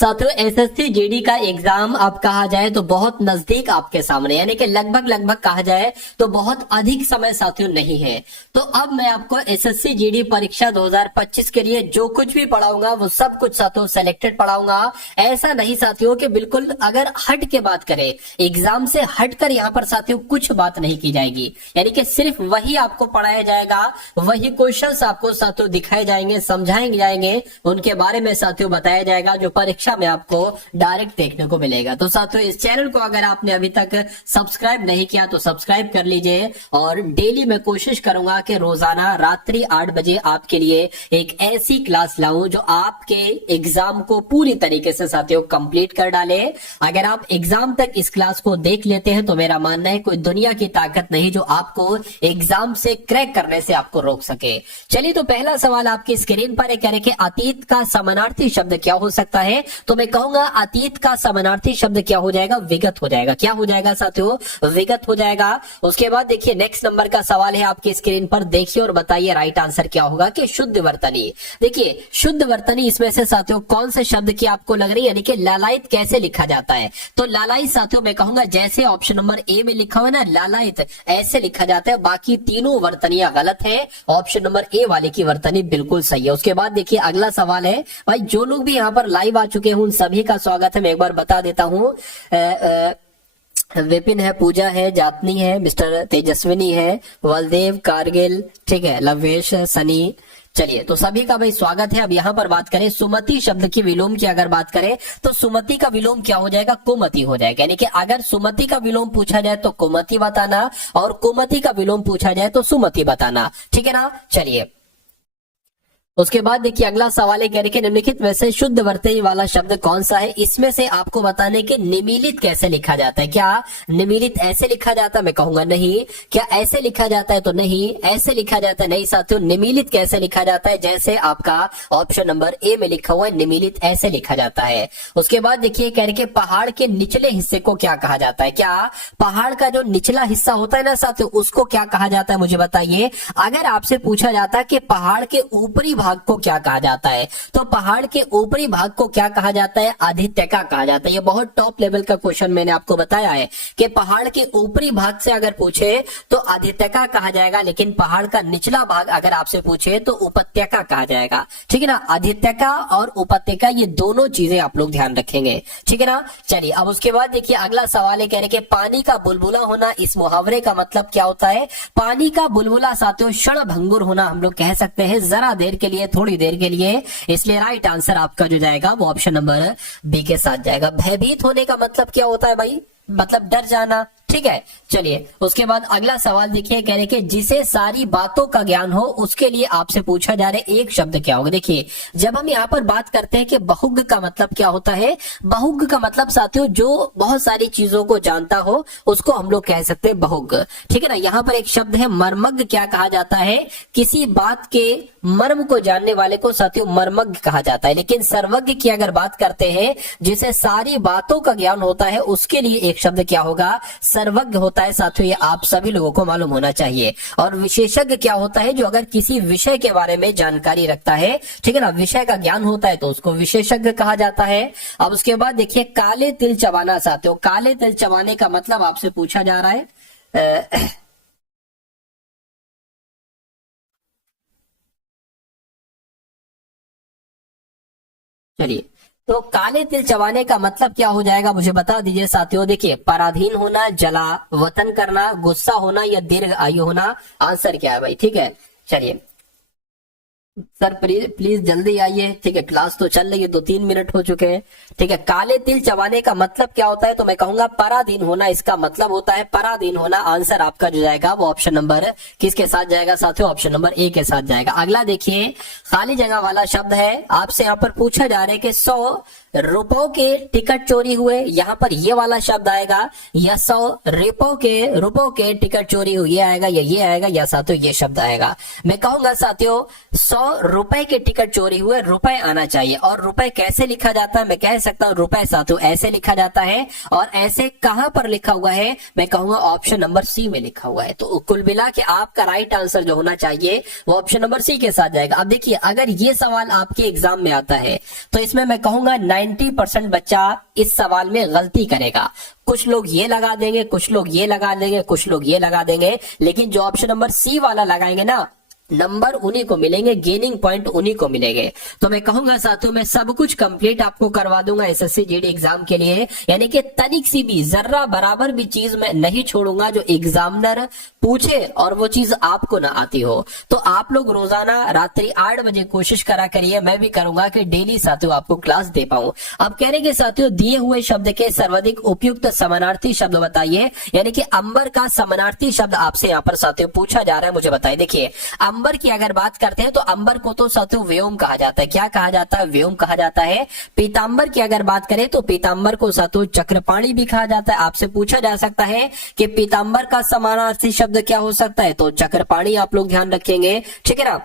साथियों SSC GD का exam अब कहा जाए तो बहुत नजदीक आपके सामने, यानी कि लगभग कहा जाए तो बहुत अधिक समय साथियों नहीं है। तो अब मैं आपको एसएससी जीडी परीक्षा 2025 के लिए जो कुछ भी पढ़ाऊंगा वो सब कुछ साथियों सेलेक्टेड पढ़ाऊंगा। ऐसा नहीं साथियों कि बिल्कुल अगर हट के बात करें, एग्जाम से हटकर यहाँ पर साथियों कुछ बात नहीं की जाएगी, यानी कि सिर्फ वही आपको पढ़ाया जाएगा, वही क्वेश्चंस आपको साथियों दिखाए जाएंगे, समझाएंगे जाएंगे, उनके बारे में साथियों बताया जाएगा जो परीक्षा में आपको डायरेक्ट देखने को मिलेगा। तो साथियों इस चैनल को अगर आपने अभी तक सब्सक्राइब नहीं किया तो सब्सक्राइब कर लीजिए, और डेली मैं कोशिश करूंगा कि रोजाना रात्रि 8 बजे आपके लिए एक ऐसी क्लास लाऊं जो आपके एग्जाम को पूरी तरीके से साथियों कंप्लीट कर डाले। अगर आप एग्जाम तक इस क्लास को देख लेते हैं तो मेरा मानना है कोई दुनिया की ताकत नहीं जो आपको एग्जाम से क्रैक करने से आपको रोक सके। चलिए तो पहला सवाल आपकी स्क्रीन पर है, कह रहे कि अतीत का समानार्थी शब्द क्या हो सकता है। तो मैं कहूंगा अतीत का समानार्थी शब्द क्या हो जाएगा, विगत हो जाएगा। क्या हो जाएगा साथियों, विगत हो जाएगा। उसके बाद देखिए नेक्स्ट नंबर का सवाल है आपकी स्क्रीन पर, देखिए और बताइए राइट आंसर क्या होगा कि शुद्ध वर्तनी। देखिए शुद्ध वर्तनी इसमें से साथियों कौन से शब्द की आपको लग रही है, यानी कि लालायित कैसे लिखा जाता है। तो लालायित साथियों मैं कहूंगा जैसे ऑप्शन नंबर ए में लिखा हुआ है ना लालायित, ऐसे लिखा जाता है। बाकी तीनों वर्तनियां गलत है, ऑप्शन नंबर ए वाले की वर्तनी बिल्कुल सही है। उसके बाद देखिए अगला सवाल है, भाई जो लोग भी यहाँ पर लाइव आ चुके हैं उन सभी का स्वागत है। मैं एक बार बता देता हूँ, विपिन है, पूजा है, जातनी है, मिस्टर तेजस्विनी है, बलदेव, कारगिल, ठीक है, लवेश, सनी। चलिए तो सभी का भाई स्वागत है। अब यहाँ पर बात करें सुमति शब्द की विलोम की अगर बात करें तो सुमति का विलोम क्या हो जाएगा, कुमति हो जाएगा। यानी कि अगर सुमति का विलोम पूछा जाए तो कुमति बताना, और कुमति का विलोम पूछा जाए तो सुमति बताना, ठीक है ना। चलिए उसके बाद देखिए अगला सवाल है, कह रहे कि निम्नलिखित में से शुद्ध वर्तनी वाला शब्द कौन सा है। इसमें से आपको बताने कि निमीलित कैसे लिखा जाता है। क्या निमीलित ऐसे लिखा जाता है, मैं कहूंगा नहीं। क्या ऐसे लिखा जाता है, तो नहीं। ऐसे लिखा जाता है, नहीं साथियों। निमीलित कैसे लिखा जाता है, जैसे आपका ऑप्शन नंबर ए में लिखा हुआ है, निमीलित ऐसे लिखा जाता है। उसके बाद देखिए कह रहे कि पहाड़ के निचले हिस्से को क्या कहा जाता है। क्या पहाड़ का जो निचला हिस्सा होता है ना साथियों, उसको क्या कहा जाता है, मुझे बताइए। अगर आपसे पूछा जाता है कि पहाड़ के ऊपरी भाग को क्या कहा जाता है, तो पहाड़ के ऊपरी भाग को क्या कहा जाता है, आदित्यका कहा जाता है। ये बहुत टॉप लेवल का क्वेश्चन मैंने आपको बताया है कि पहाड़ के ऊपरी भाग से अगर पूछे तो आदित्यका कहा जाएगा, लेकिन पहाड़ का निचला भाग अगर आपसे पूछे तो उपत्यका कहा जाएगा, ठीक है ना। आदित्यका और उपत्यका ये दोनों चीजें आप लोग ध्यान रखेंगे, ठीक है ना। चलिए अब उसके बाद देखिए अगला सवाल है, कह रहे कि पानी का बुलबुला होना, इस मुहावरे का मतलब क्या होता है। पानी का बुलबुला साथियों क्षणभंगुर होना हम लोग कह सकते हैं, जरा देर के लिए, थोड़ी देर के लिए। इसलिए राइट आंसर आपका जो जाएगा वो ऑप्शन नंबर बी के साथ जाएगा। भयभीत होने का मतलब क्या होता है भाई, मतलब डर जाना, ठीक है। चलिए उसके बाद अगला सवाल देखिए, कह रहे कि जिसे सारी बातों का ज्ञान हो उसके लिए आपसे पूछा जा रहा है एक शब्द क्या होगा। देखिए जब हम यहाँ पर बात करते हैं कि बहुज्ञ का मतलब क्या होता है, बहुज्ञ का मतलब साथियों जो बहुत सारी चीजों को जानता हो उसको हम लोग कह सकते हैं बहुज्ञ, ठीक है ना। यहाँ पर एक शब्द है मर्मज्ञ, क्या कहा जाता है, किसी बात के मर्म को जानने वाले को साथियों मर्मज्ञ कहा जाता है। लेकिन सर्वज्ञ की अगर बात करते हैं, जिसे सारी बातों का ज्ञान होता है, उसके लिए एक शब्द क्या होगा, सर्वज्ञ होता है साथियों। ये आप सभी लोगों को मालूम होना चाहिए। और विशेषज्ञ क्या होता है, जो अगर किसी विषय के बारे में जानकारी रखता है, ठीक है ना, विषय का ज्ञान होता है तो उसको विशेषज्ञ कहा जाता है। अब उसके बाद देखिए काले तिल चबाना साथियों, काले तिल चबाने का मतलब आपसे पूछा जा रहा है। चलिए तो काले तिल चबाने का मतलब क्या हो जाएगा, मुझे बता दीजिए साथियों। देखिए पराधीन होना, जला वतन करना, गुस्सा होना या दीर्घ आयु होना। आंसर क्या है भाई, ठीक है। चलिए सर प्लीज जल्दी आइए, ठीक है, क्लास तो चल रही है, 2-3 मिनट हो चुके हैं, ठीक है। काले तिल चबाने का मतलब क्या होता है, तो मैं कहूंगा पराधीन होना इसका मतलब होता है, पराधीन होना। आंसर आपका जो जाएगा वो ऑप्शन नंबर किसके साथ जाएगा साथियों, ऑप्शन नंबर ए के साथ जाएगा। अगला देखिए खाली जगह वाला शब्द है, आपसे यहाँ पर पूछा जा रहा है कि 100 रुपयों के टिकट चोरी हुए, यहाँ पर ये वाला शब्द आएगा, या 100 रुपयों के टिकट चोरी हुए, ये आएगा या ये आएगा, या साथियों ये शब्द आएगा। मैं कहूंगा साथियों 100 रुपए के टिकट चोरी हुए, रुपए आना चाहिए। और रुपए कैसे लिखा जाता है, मैं कह सकता हूं रुपए साथियों ऐसे लिखा जाता है। और ऐसे कहां पर लिखा हुआ है, मैं कहूंगा ऑप्शन नंबर सी में लिखा हुआ है। तो कुल मिला के आपका राइट आंसर जो होना चाहिए वो ऑप्शन नंबर सी के साथ जाएगा। अब देखिए अगर ये सवाल आपके एग्जाम में आता है तो इसमें मैं कहूंगा 90% बच्चा इस सवाल में गलती करेगा। कुछ लोग ये लगा देंगे, कुछ लोग ये लगा देंगे, कुछ लोग ये लगा देंगे, लेकिन जो ऑप्शन नंबर सी वाला लगाएंगे ना, नंबर उन्हीं को मिलेंगे, गेनिंग पॉइंट उन्हीं को मिलेंगे। तो मैं कहूंगा साथियों मैं सब कुछ कंप्लीट आपको करवा दूंगा एसएससी जीडी एग्जाम के लिए, यानी कि तनिक सी भी जर्रा बराबर भी चीज मैं नहीं छोड़ूंगा जो एग्जामिनर पूछे और वो चीज आपको ना आती हो। तो आप लोग रोजाना रात्रि 8 बजे कोशिश करा करिए, मैं भी करूंगा कि डेली साथियों आपको क्लास दे पाऊं। अब कह रहे कि साथियों दिए हुए शब्द के सर्वाधिक उपयुक्त समानार्थी शब्द बताइए, यानी कि अंबर का समानार्थी शब्द आपसे यहाँ पर साथियों पूछा जा रहा है, मुझे बताइए। देखिए अंबर की अगर बात करते हैं तो अंबर को तो साथियों व्योम कहा जाता है। क्या कहा जाता है, व्योम कहा जाता है। पीतांबर की अगर बात करें तो पीतांबर को साथियों चक्रपाणी भी कहा जाता है। आपसे पूछा जा सकता है कि पीतांबर का समानार्थी शब्द क्या हो सकता है, तो चक्रपाणी आप लोग ध्यान रखेंगे, ठीक है ना।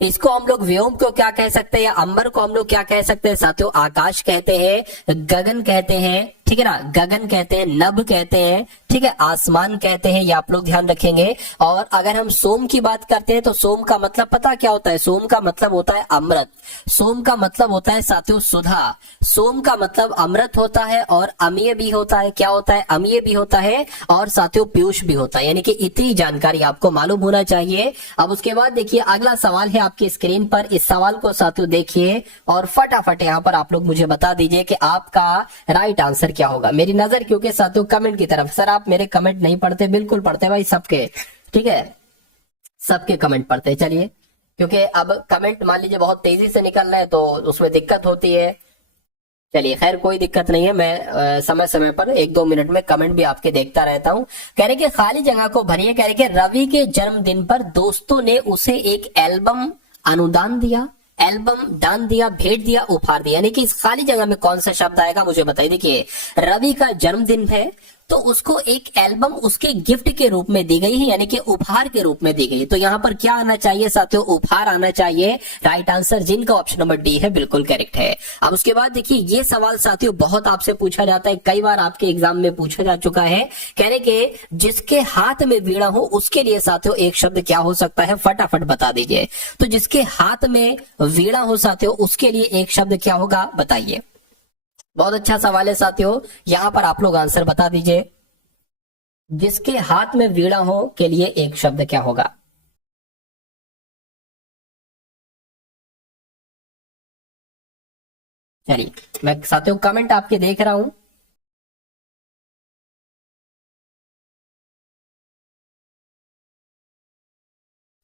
इसको हम लोग व्योम को क्या कह सकते हैं, या अंबर को हम लोग क्या कह सकते हैं साथियों, आकाश कहते हैं, गगन कहते हैं, ठीक है ना, गगन कहते हैं, नभ कहते हैं, ठीक है, आसमान कहते हैं, ये आप लोग ध्यान रखेंगे। और अगर हम सोम की बात करते हैं तो सोम का मतलब पता क्या होता है, सोम का मतलब होता है अमृत, सोम का मतलब होता है साथियों सुधा, सोम का मतलब अमृत होता है और अमीय भी होता है। क्या होता है, अमीय भी होता है और साथियों पीयूष भी होता है, यानी कि इतनी जानकारी आपको मालूम होना चाहिए। अब उसके बाद देखिए अगला सवाल है आपकी स्क्रीन पर, इस सवाल को साथियों देखिए और फटाफट यहाँ पर आप लोग मुझे बता दीजिए कि आपका राइट आंसर क्या होगा। मेरी नजर क्योंकि साथियों कमेंट की तरफ, सर आप मेरे कमेंट नहीं पढ़ते, बिल्कुल पढ़ते भाई सबके, ठीक है, सबके कमेंट पढ़ते। चलिए क्योंकि अब कमेंट मान लीजिए बहुत तेजी से निकल रहे हैं तो उसमें दिक्कत होती है। चलिए खैर कोई दिक्कत नहीं है, मैं समय समय पर 1-2 मिनट में कमेंट भी आपके देखता रहता हूं। कह रहे कि खाली जगह को भरिए। कह रहे कि रवि के जन्मदिन पर दोस्तों ने उसे एक एल्बम अनुदान दिया, एल्बम दान दिया, भेंट दिया, उपहार दिया, यानी कि इस खाली जगह में कौन सा शब्द आएगा मुझे बताइए। देखिए रवि का जन्मदिन है तो उसको एक एल्बम उसके गिफ्ट के रूप में दी गई है, यानी कि उपहार के रूप में दी गई। तो यहाँ पर क्या आना चाहिए साथियों, उपहार आना चाहिए। राइट आंसर जिनका ऑप्शन नंबर डी है बिल्कुल करेक्ट है। अब उसके बाद देखिए ये सवाल साथियों बहुत आपसे पूछा जाता है, कई बार आपके एग्जाम में पूछा जा चुका है। कहने के जिसके हाथ में वीणा हो उसके लिए साथियों एक शब्द क्या हो सकता है, फटाफट बता दीजिए। तो जिसके हाथ में वीणा हो साथियों उसके लिए एक शब्द क्या होगा, बताइए। बहुत अच्छा सवाल है साथियों, यहां पर आप लोग आंसर बता दीजिए। जिसके हाथ में वीणा हो के लिए एक शब्द क्या होगा। चलिए मैं साथियों कमेंट आपके देख रहा हूं।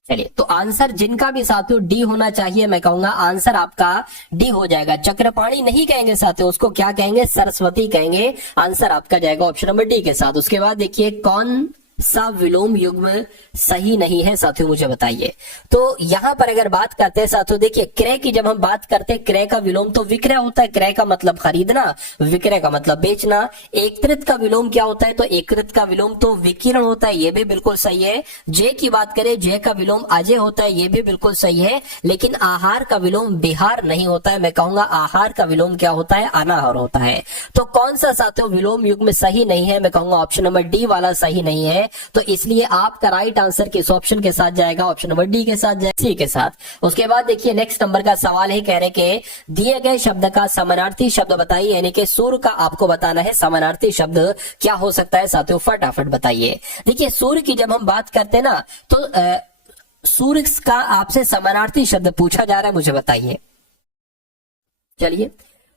चलिए तो आंसर जिनका भी साथियों डी होना चाहिए, मैं कहूंगा आंसर आपका डी हो जाएगा। चक्रपाणी नहीं कहेंगे साथियों, उसको क्या कहेंगे, सरस्वती कहेंगे। आंसर आपका जाएगा ऑप्शन नंबर डी के साथ। उसके बाद देखिए कौन सा विलोम युग्म सही नहीं है साथियों मुझे बताइए। तो यहां पर अगर बात करते हैं साथियों, देखिए क्रय की जब हम बात करते हैं, क्रय का विलोम तो विक्रय होता है। क्रय का मतलब खरीदना, विक्रय का मतलब बेचना। एकत्रित का विलोम क्या होता है, तो एकत्रित का विलोम तो विकिरण होता है, ये भी बिल्कुल सही है। जय की बात करें, जय का विलोम अजय होता है, ये भी बिल्कुल सही है। लेकिन आहार का विलोम बिहार नहीं होता है, मैं कहूंगा आहार का विलोम क्या होता है, अनाहार होता है। तो कौन सा साथियों विलोम युग्म सही नहीं है, मैं कहूंगा ऑप्शन नंबर डी वाला सही नहीं है। तो इसलिए आपका राइट आंसर किस ऑप्शन के साथ जाएगा, ऑप्शन नंबर डी के साथ जाएगा, सी के साथ। उसके बाद देखिए नेक्स्ट नंबर का सवाल है, कह रहे कि दिए गए शब्द का समानार्थी शब्द बताइए, यानी कि सूर्य का आपको बताना है समानार्थी शब्द क्या हो सकता है साथियों, फटाफट बताइए। देखिए सूर्य की जब हम बात करते हैं ना तो सूर्य का आपसे समानार्थी शब्द पूछा जा रहा है, मुझे बताइए। चलिए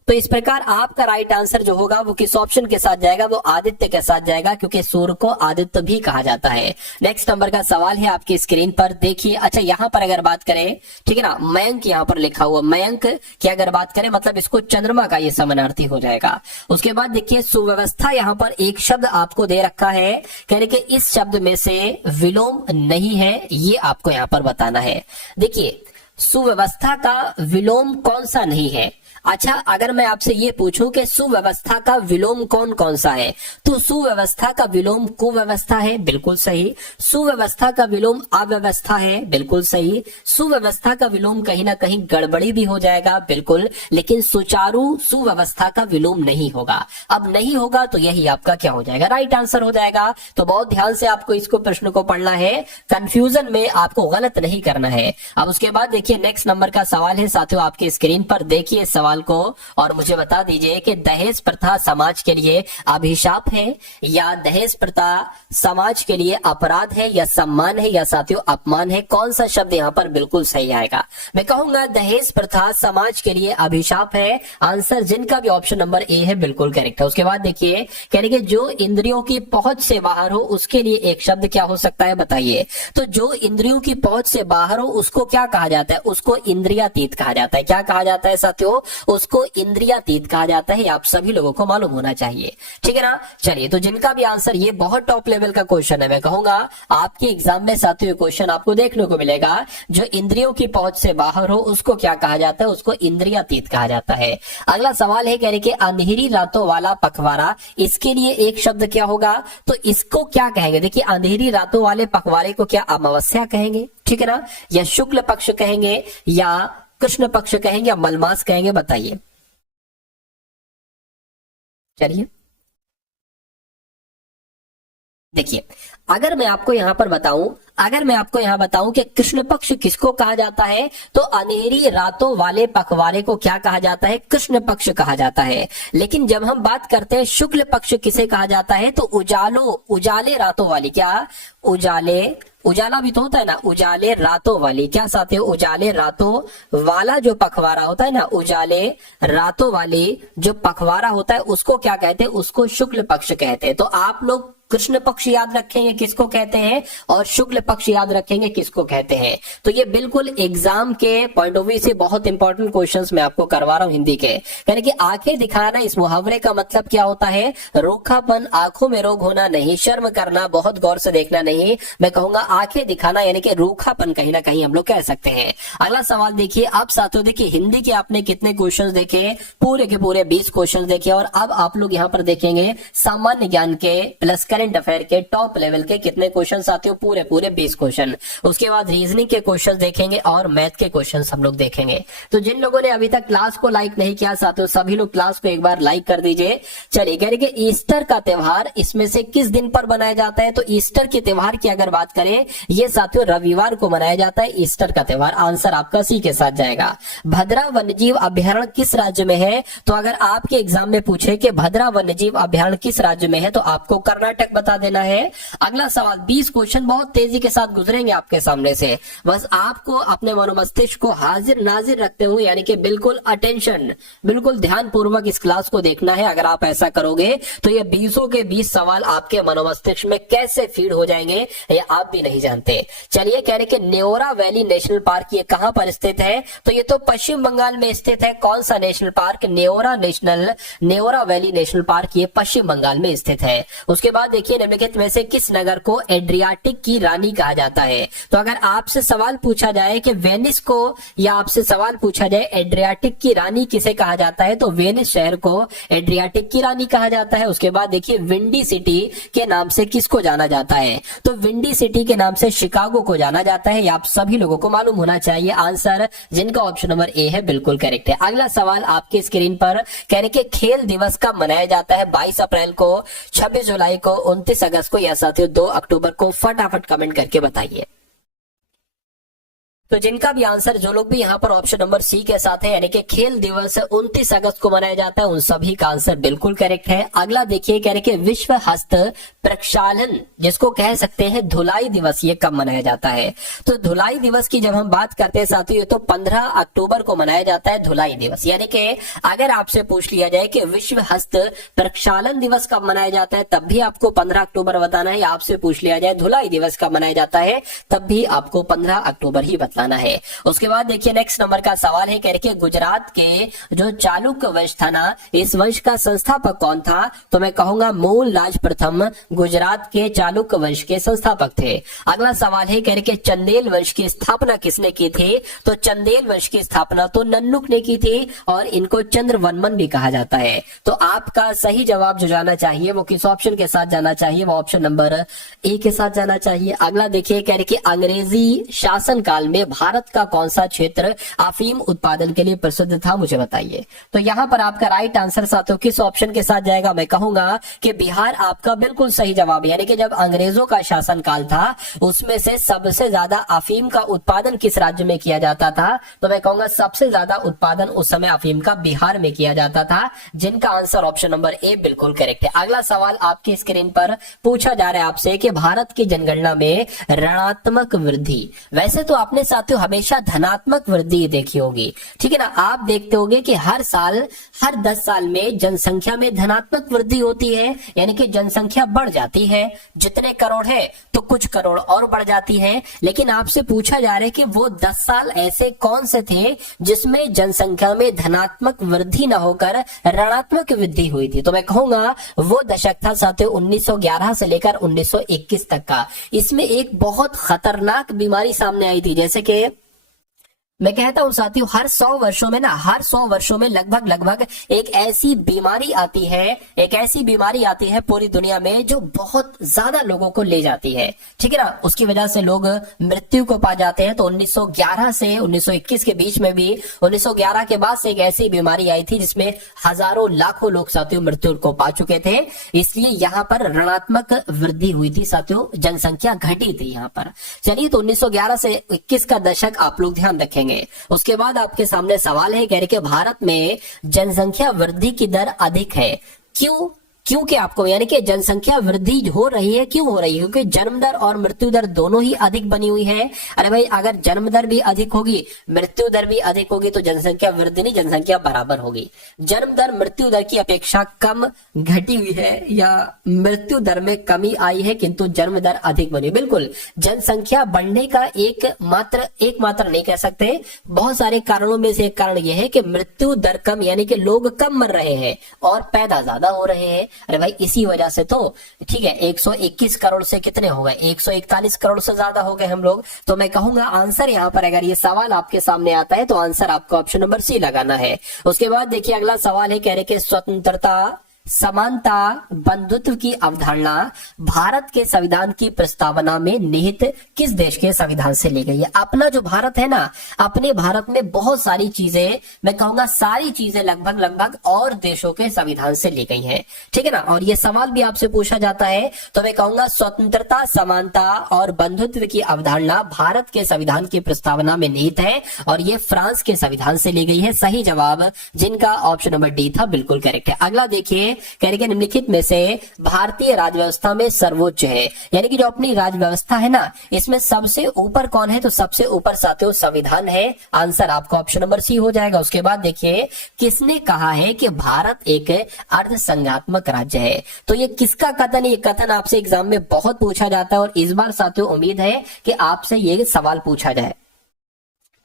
तो इस प्रकार आपका राइट आंसर जो होगा वो किस ऑप्शन के साथ जाएगा, वो आदित्य के साथ जाएगा, क्योंकि सूर्य को आदित्य भी कहा जाता है। नेक्स्ट नंबर का सवाल है आपकी स्क्रीन पर देखिए। अच्छा यहां पर अगर बात करें, ठीक है ना, मयंक यहां पर लिखा हुआ, मयंक की अगर बात करें मतलब इसको चंद्रमा का ये समानार्थी हो जाएगा। उसके बाद देखिए सुव्यवस्था, यहां पर एक शब्द आपको दे रखा है, कहने के इस शब्द में से विलोम नहीं है, ये आपको यहां पर बताना है। देखिए सुव्यवस्था का विलोम कौन सा नहीं है, अच्छा, अगर मैं आपसे ये पूछूं कि सुव्यवस्था का विलोम कौन कौन सा है, तो सुव्यवस्था का विलोम कुव्यवस्था है, बिल्कुल सही। सुव्यवस्था का विलोम अव्यवस्था है, बिल्कुल सही। सुव्यवस्था का विलोम कहीं ना कहीं गड़बड़ी भी हो जाएगा, बिल्कुल, लेकिन सुचारू सुव्यवस्था का विलोम नहीं होगा। अब नहीं होगा तो यही आपका क्या हो जाएगा, राइट आंसर हो जाएगा। तो बहुत ध्यान से आपको इसको प्रश्न को पढ़ना है, कंफ्यूजन में आपको गलत नहीं करना है। अब उसके बाद देखिए नेक्स्ट नंबर का सवाल है साथियों, आपके स्क्रीन पर देखिए सवाल को और मुझे बता दीजिए कि दहेज प्रथा समाज के लिए अभिशाप है या दहेज प्रथा समाज के लिए अपराध है या सम्मान है या साथियों अपमान है। कौन सा शब्द यहां पर बिल्कुल सही आएगा? मैं कहूंगा दहेज प्रथा समाज के लिए अभिशाप है। आंसर जिनका भी ऑप्शन नंबर ए है बिल्कुल करेक्ट है। उसके बाद देखिए कहने के जो इंद्रियों की पहुंच से बाहर हो उसके लिए एक शब्द क्या हो सकता है, बताइए। तो जो इंद्रियों की पहुंच से बाहर हो उसको क्या कहा जाता है? उसको इंद्रियातीत कहा जाता है। क्या कहा जाता है साथियों? उसको इंद्रियातीत कहा जाता है। आप सभी लोगों को मालूम होना चाहिए, ठीक है ना। चलिए, तो जिनका भी आंसर, ये बहुत टॉप लेवल का क्वेश्चन है, मैं कहूंगा आपके एग्जाम में साथियों क्वेश्चन आपको देखने को मिलेगा। जो इंद्रियों की पहुंच से बाहर हो उसको क्या कहा जाता है? उसको इंद्रियातीत कहा जाता है। अगला सवाल है कहने के अंधेरी रातों वाला पखवाड़ा, इसके लिए एक शब्द क्या होगा? तो इसको क्या कहेंगे? देखिए अंधेरी रातों वाले पखवाड़े को क्या अमावस्या कहेंगे, ठीक है ना, या शुक्ल पक्ष कहेंगे या कृष्ण पक्ष कहेंगे या मलमास कहेंगे, बताइए। चलिए देखिए, अगर मैं आपको यहां पर बताऊं, अगर मैं आपको यहां बताऊं कि कृष्ण पक्ष किसको कहा जाता है, तो अंधेरी रातों वाले पखवाड़े को क्या कहा जाता है? कृष्ण पक्ष कहा जाता है। लेकिन जब हम बात करते हैं शुक्ल पक्ष किसे कहा जाता है, तो उजाले रातों वाली, क्या उजाला भी तो होता है ना, उजाले रातों वाली, क्या साथियों, उजाले रातों वाला जो पखवाड़ा होता है ना, उजाले रातों वाली जो पखवाड़ा होता है उसको क्या कहते हैं? उसको शुक्ल पक्ष कहते हैं। तो आप लोग कृष्ण पक्ष याद रखेंगे किसको कहते हैं और शुक्ल पक्ष याद रखेंगे किसको कहते हैं। तो ये बिल्कुल एग्जाम के पॉइंट ऑफ व्यू से बहुत इंपॉर्टेंट क्वेश्चंस मैं आपको करवा रहा हूं हिंदी के। यानी कि आंखें दिखाना, इस मुहावरे का मतलब क्या होता है? रोखापन, आंखों में रोग होना नहीं, शर्म करना, बहुत गौर से देखना नहीं, मैं कहूंगा आंखें दिखाना यानी कि रूखापन कहीं ना कहीं हम लोग कह सकते हैं। अगला सवाल देखिए, अब साथियों देखिए हिंदी के आपने कितने क्वेश्चन देखे? पूरे के पूरे 20 क्वेश्चन देखे। और अब आप लोग यहाँ पर देखेंगे सामान्य ज्ञान के प्लस करंट अफेयर के टॉप लेवल के कितने क्वेश्चन साथियों? पूरे पूरे 20 क्वेश्चन। उसके बाद रीजनिंग के क्वेश्चन देखेंगे और मैथ के क्वेश्चन हम लोग देखेंगे। तो जिन लोगों ने अभी तक क्लास को लाइक नहीं किया साथियों, सभी लोग क्लास को एक बार लाइक कर दीजिए। चलिए कह रहे कि ईस्टर का त्योहार इसमें से किस दिन पर मनाया जाता है? तो ईस्टर के त्योहार की अगर बात करें, ये साथियों रविवार को मनाया जाता है ईस्टर का त्योहार। आंसर आपका सी के साथ जाएगा। भद्रा वन्यजीव अभ्यारण्य किस राज्य में है? तो अगर आपके एग्जाम में पूछे कि भद्रा वन्यजीव अभ्यारण्य किस राज्य में है, तो आपको कर्नाटक बता देना है। अगला सवाल, 20 क्वेश्चन बहुत तेजी के साथ गुजरेंगे आपके सामने से, बस आपको अपने मनोमस्तिष्क को हाजिर नाजिर रखते हुए, यानी कि बिल्कुल अटेंशन, बिल्कुल ध्यान पूर्वक इस क्लास को देखना है। अगर आप ऐसा करोगे तो ये 20 के 20 सवाल आपके मनोमस्तिष्क में कैसे फीड हो जाएंगे ये आप भी नहीं जानते। चलिए कह रहे कि नेओरा वैली नेशनल पार्क ये कहां पर स्थित है? तो ये तो पश्चिम बंगाल में स्थित है। कौन सा national park? Neora valley national park ये पश्चिम बंगाल में स्थित है। उसके बाद देखिए निम्नलिखित में से किस नगर को एड्रियाटिक की रानी कहा जाता है? तो अगर आपसे सवाल पूछा जाए कि वेनिस को, या आपसे सवाल पूछा जाए एड्रियाटिक की रानी किसे कहा जाता है, तो वेनिस शहर को एड्रियाटिक की रानी कहा जाता है। उसके बाद देखिए विंडी सिटी के नाम से किसको जाना जाता है? तो विंडी सिटी के नाम से शिकागो को जाना जाता है। ये आप सभी लोगों को मालूम होना चाहिए। आंसर जिनका ऑप्शन नंबर ए है बिल्कुल करेक्ट है। अगला सवाल आपके स्क्रीन पर कह रहे कि खेल दिवस कब मनाया जाता है? 22 अप्रैल को, 26 जुलाई को, 29 अगस्त को या साथियों 2 अक्टूबर को? फटाफट कमेंट करके बताइए। तो जिनका भी आंसर, जो लोग भी यहाँ पर ऑप्शन नंबर सी के साथ है, यानी कि खेल दिवस 29 अगस्त को मनाया जाता है, उन सभी का आंसर बिल्कुल करेक्ट है। अगला देखिए कह रहे कि विश्व हस्त प्रक्षालन, जिसको कह सकते हैं धुलाई दिवस, ये कब मनाया जाता है? तो धुलाई दिवस की जब हम बात करते हैं साथियों, तो 15 अक्टूबर को मनाया जाता है धुलाई दिवस। यानी कि अगर आपसे पूछ लिया जाए कि विश्व हस्त प्रक्षालन दिवस कब मनाया जाता है, तब भी आपको 15 अक्टूबर बताना है। या आपसे पूछ लिया जाए धुलाई दिवस कब मनाया जाता है, तब भी आपको 15 अक्टूबर ही बताना बताना है। उसके बाद देखिए नेक्स्ट नंबर का सवाल है, कह रहे गुजरात के जो चालुक्य वंश था ना, इस वंश का संस्थापक कौन था? तो मैं कहूंगा मूल राज प्रथम गुजरात के चालुक्य वंश के संस्थापक थे। अगला सवाल है, कह रहे चंदेल वंश की स्थापना किसने की थी? तो चंदेल वंश की स्थापना तो नन्नुक ने की थी और इनको चंद्रवर्मन भी कहा जाता है। तो आपका सही जवाब जो जाना चाहिए वो किस ऑप्शन के साथ जाना चाहिए? वो ऑप्शन नंबर ए के साथ जाना चाहिए। अगला देखिए, कह रहे कि अंग्रेजी शासन काल में भारत का कौन सा क्षेत्र अफीम उत्पादन के लिए प्रसिद्ध था? मुझे बताइए। तो यहां पर आपका राइट आंसर साथियों किस ऑप्शन के साथ जाएगा? मैं कहूंगा कि बिहार आपका बिल्कुल सही जवाब है। यानी कि जब अंग्रेजों का शासन काल था उसमें से सबसे ज्यादा अफीम का उत्पादन किस राज्य में किया जाता था? तो मैं कहूंगा सबसे ज्यादा उत्पादन उस समय अफीम का बिहार में किया जाता था, जिनका आंसर ऑप्शन नंबर ए बिल्कुल करेक्ट है। अगला सवाल आपकी स्क्रीन पर पूछा जा रहा है आपसे कि भारत की जनगणना में ऋणात्मक वृद्धि, वैसे तो आपने साथियों हमेशा धनात्मक वृद्धि देखी होगी, ठीक है ना। आप देखते होंगे कि हर साल हर 10 साल में जनसंख्या में धनात्मक वृद्धि होती है, यानी कि जनसंख्या बढ़ जाती है। जितने करोड़ है तो कुछ करोड़ और बढ़ जाती है। लेकिन आपसे पूछा जा रहा है कि वो 10 साल ऐसे कौन से थे जिसमें जनसंख्या में धनात्मक वृद्धि न होकर ऋणात्मक वृद्धि हुई थी? तो मैं कहूंगा वो दशक था साथियों 1911 से लेकर 1921 तक का। इसमें एक बहुत खतरनाक बीमारी सामने आई थी, जैसे कि मैं कहता हूं साथियों हर 100 वर्षों में ना, हर 100 वर्षों में लगभग एक ऐसी बीमारी आती है, एक ऐसी बीमारी आती है पूरी दुनिया में जो बहुत ज्यादा लोगों को ले जाती है, ठीक है ना। उसकी वजह से लोग मृत्यु को पा जाते हैं। तो 1911 से 1921 के बीच में भी 1911 के बाद से एक ऐसी बीमारी आई थी जिसमें हजारों लाखों लोग साथियों मृत्यु को पा चुके थे। इसलिए यहाँ पर ऋणात्मक वृद्धि हुई थी साथियों, जनसंख्या घटी थी यहाँ पर। चलिए, तो 1911 से 21 का दशक आप लोग ध्यान रखेंगे। उसके बाद आपके सामने सवाल है, कह रहे कि भारत में जनसंख्या वृद्धि की दर अधिक है, क्योंकि आपको यानी कि जनसंख्या वृद्धि हो रही है, क्यों हो रही है? क्योंकि जन्म दर और मृत्यु दर दोनों ही अधिक बनी हुई है। अरे भाई, अगर जन्म दर भी अधिक होगी, मृत्यु दर भी अधिक होगी, तो जनसंख्या वृद्धि नहीं, जनसंख्या बराबर होगी। जन्म दर मृत्यु दर की अपेक्षा कम घटी हुई है या मृत्यु दर में कमी आई है, किंतु जन्म दर अधिक बनी। बिल्कुल, जनसंख्या बढ़ने का एक मात्र नहीं कह सकते, बहुत सारे कारणों में से एक कारण यह है कि मृत्यु दर कम, यानी कि लोग कम मर रहे हैं और पैदा ज्यादा हो रहे हैं। अरे भाई, इसी वजह से तो ठीक है 121 करोड़ से कितने हो गए? 141 करोड़ से ज्यादा हो गए हम लोग। तो मैं कहूंगा आंसर यहाँ पर, अगर ये सवाल आपके सामने आता है तो आंसर आपको ऑप्शन नंबर सी लगाना है। उसके बाद देखिए अगला सवाल है, कह रहे कि स्वतंत्रता, समानता, बंधुत्व की अवधारणा भारत के संविधान की प्रस्तावना में निहित किस देश के संविधान से ली गई है? अपना जो भारत है ना, अपने भारत में बहुत सारी चीजें, मैं कहूंगा सारी चीजें लगभग और देशों के संविधान से ली गई हैं, ठीक है ना। और ये सवाल भी आपसे पूछा जाता है, तो मैं कहूंगा स्वतंत्रता, समानता और बंधुत्व की अवधारणा भारत के संविधान की प्रस्तावना में निहित है और ये फ्रांस के संविधान से ली गई है। सही जवाब जिनका ऑप्शन नंबर डी था बिल्कुल करेक्ट है। अगला देखिए, कह रहे निम्नलिखित में से भारतीय राजव्यवस्था में सर्वोच्च है, यानी कि जो अपनी राजव्यवस्था है ना, इसमें सबसे ऊपर कौन है? तो सबसे ऊपर साथियों संविधान है। आंसर आपका ऑप्शन नंबर सी हो जाएगा। उसके बाद देखिए, किसने कहा है कि भारत एक अर्धसंघात्मक राज्य है? तो ये किसका कथन? ये कथन आपसे एग्जाम में बहुत पूछा जाता है और इस बार साथियों उम्मीद है कि आपसे ये सवाल पूछा जाए,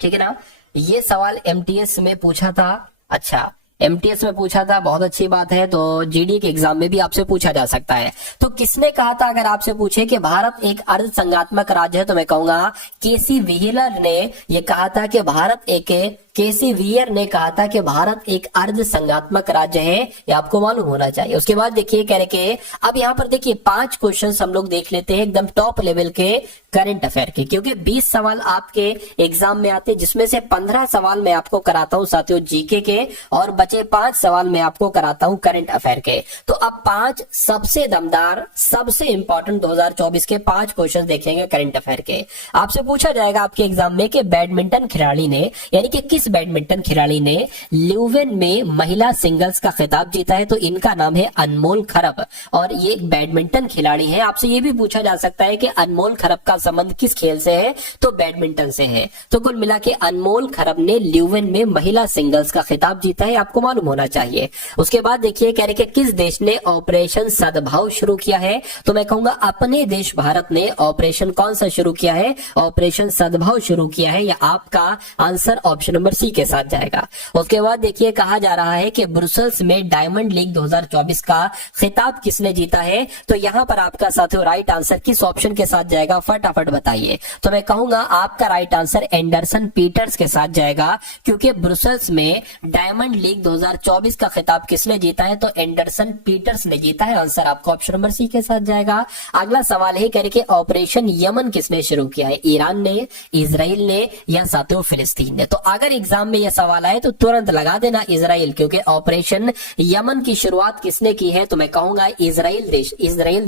ठीक है ना। ये सवाल एमटीएस में पूछा था, अच्छा एमटीएस में पूछा था, बहुत अच्छी बात है। तो जीडी के एग्जाम में भी आपसे पूछा जा सकता है। तो किसने कहा था, अगर आपसे पूछे कि भारत एक अर्धसंघात्मक राज्य है, तो मैं कहूंगा केसी व्हीलर ने यह कहा था कि भारत एक केसी वियर ने कहा था कि भारत एक अर्धसंघात्मक राज्य है, ये आपको मालूम होना चाहिए। उसके बाद देखिए कह रहे कि अब यहाँ पर देखिए 5 क्वेश्चन हम लोग देख लेते हैं एकदम टॉप लेवल के करंट अफेयर के, क्योंकि 20 सवाल आपके एग्जाम में आते हैं, जिसमें से 15 सवाल मैं आपको कराता हूं साथियों जीके के और बचे 5 सवाल मैं आपको कराता हूं करंट अफेयर के। तो अब 5 सबसे दमदार, सबसे इंपॉर्टेंट 2024 के 5 क्वेश्चन देखेंगे करंट अफेयर के। आपसे पूछा जाएगा आपके एग्जाम में कि बैडमिंटन खिलाड़ी ने, यानी कि किस बैडमिंटन खिलाड़ी ने ल्यूवेन में महिला सिंगल्स का खिताब जीता है? तो इनका नाम है अनमोल खरब और ये एक बैडमिंटन खिलाड़ी है। आपसे ये भी पूछा जा सकता है कि अनमोल खरब का संबंध किस खेल से है? तो बैडमिंटन से है। तो कुल मिला के अनमोल खरब ने ल्यूवेन में महिला सिंगल्स का खिताब जीता है। आपको आपको मालूम होना चाहिए। उसके बाद देखिए कह रहे कि किस देश ने ऑपरेशन सद्भाव शुरू किया है, तो मैं कहूंगा अपने देश भारत ने ऑपरेशन कौन सा शुरू किया है, ऑपरेशन सद्भाव शुरू किया है। या आपका आंसर ऑप्शन नंबर सी के साथ जाएगा। उसके बाद देखिए कहा जा रहा है कि ब्रुसेल्स में डायमंड लीग 2024 का खिताब किसने जीता है, तो यहां पर आपका साथियों राइट आंसर किस ऑप्शन के साथ जाएगा, फटाफट बताइए। तो मैं कहूंगा आपका राइट आंसर एंडरसन पीटर्स के साथ जाएगा, क्योंकि ब्रुसेल्स में डायमंड लीग 2024 का खिताब किसने जीता है, तो एंडरसन पीटर्स ने जीता है। आंसर आपको ऑप्शन नंबर सी के साथ जाएगा। अगला सवाल है कह कि ऑपरेशन यमन किसने शुरू किया है, ईरान ने, इजराइल ने या साथियों फिलिस्तीन ने। तो अगर एग्जाम में यह सवाल आए तो तुरंत लगा देना इजराइल, क्योंकि ऑपरेशन यमन की शुरुआत किसने की है, तो मैं कहूंगा इजराइल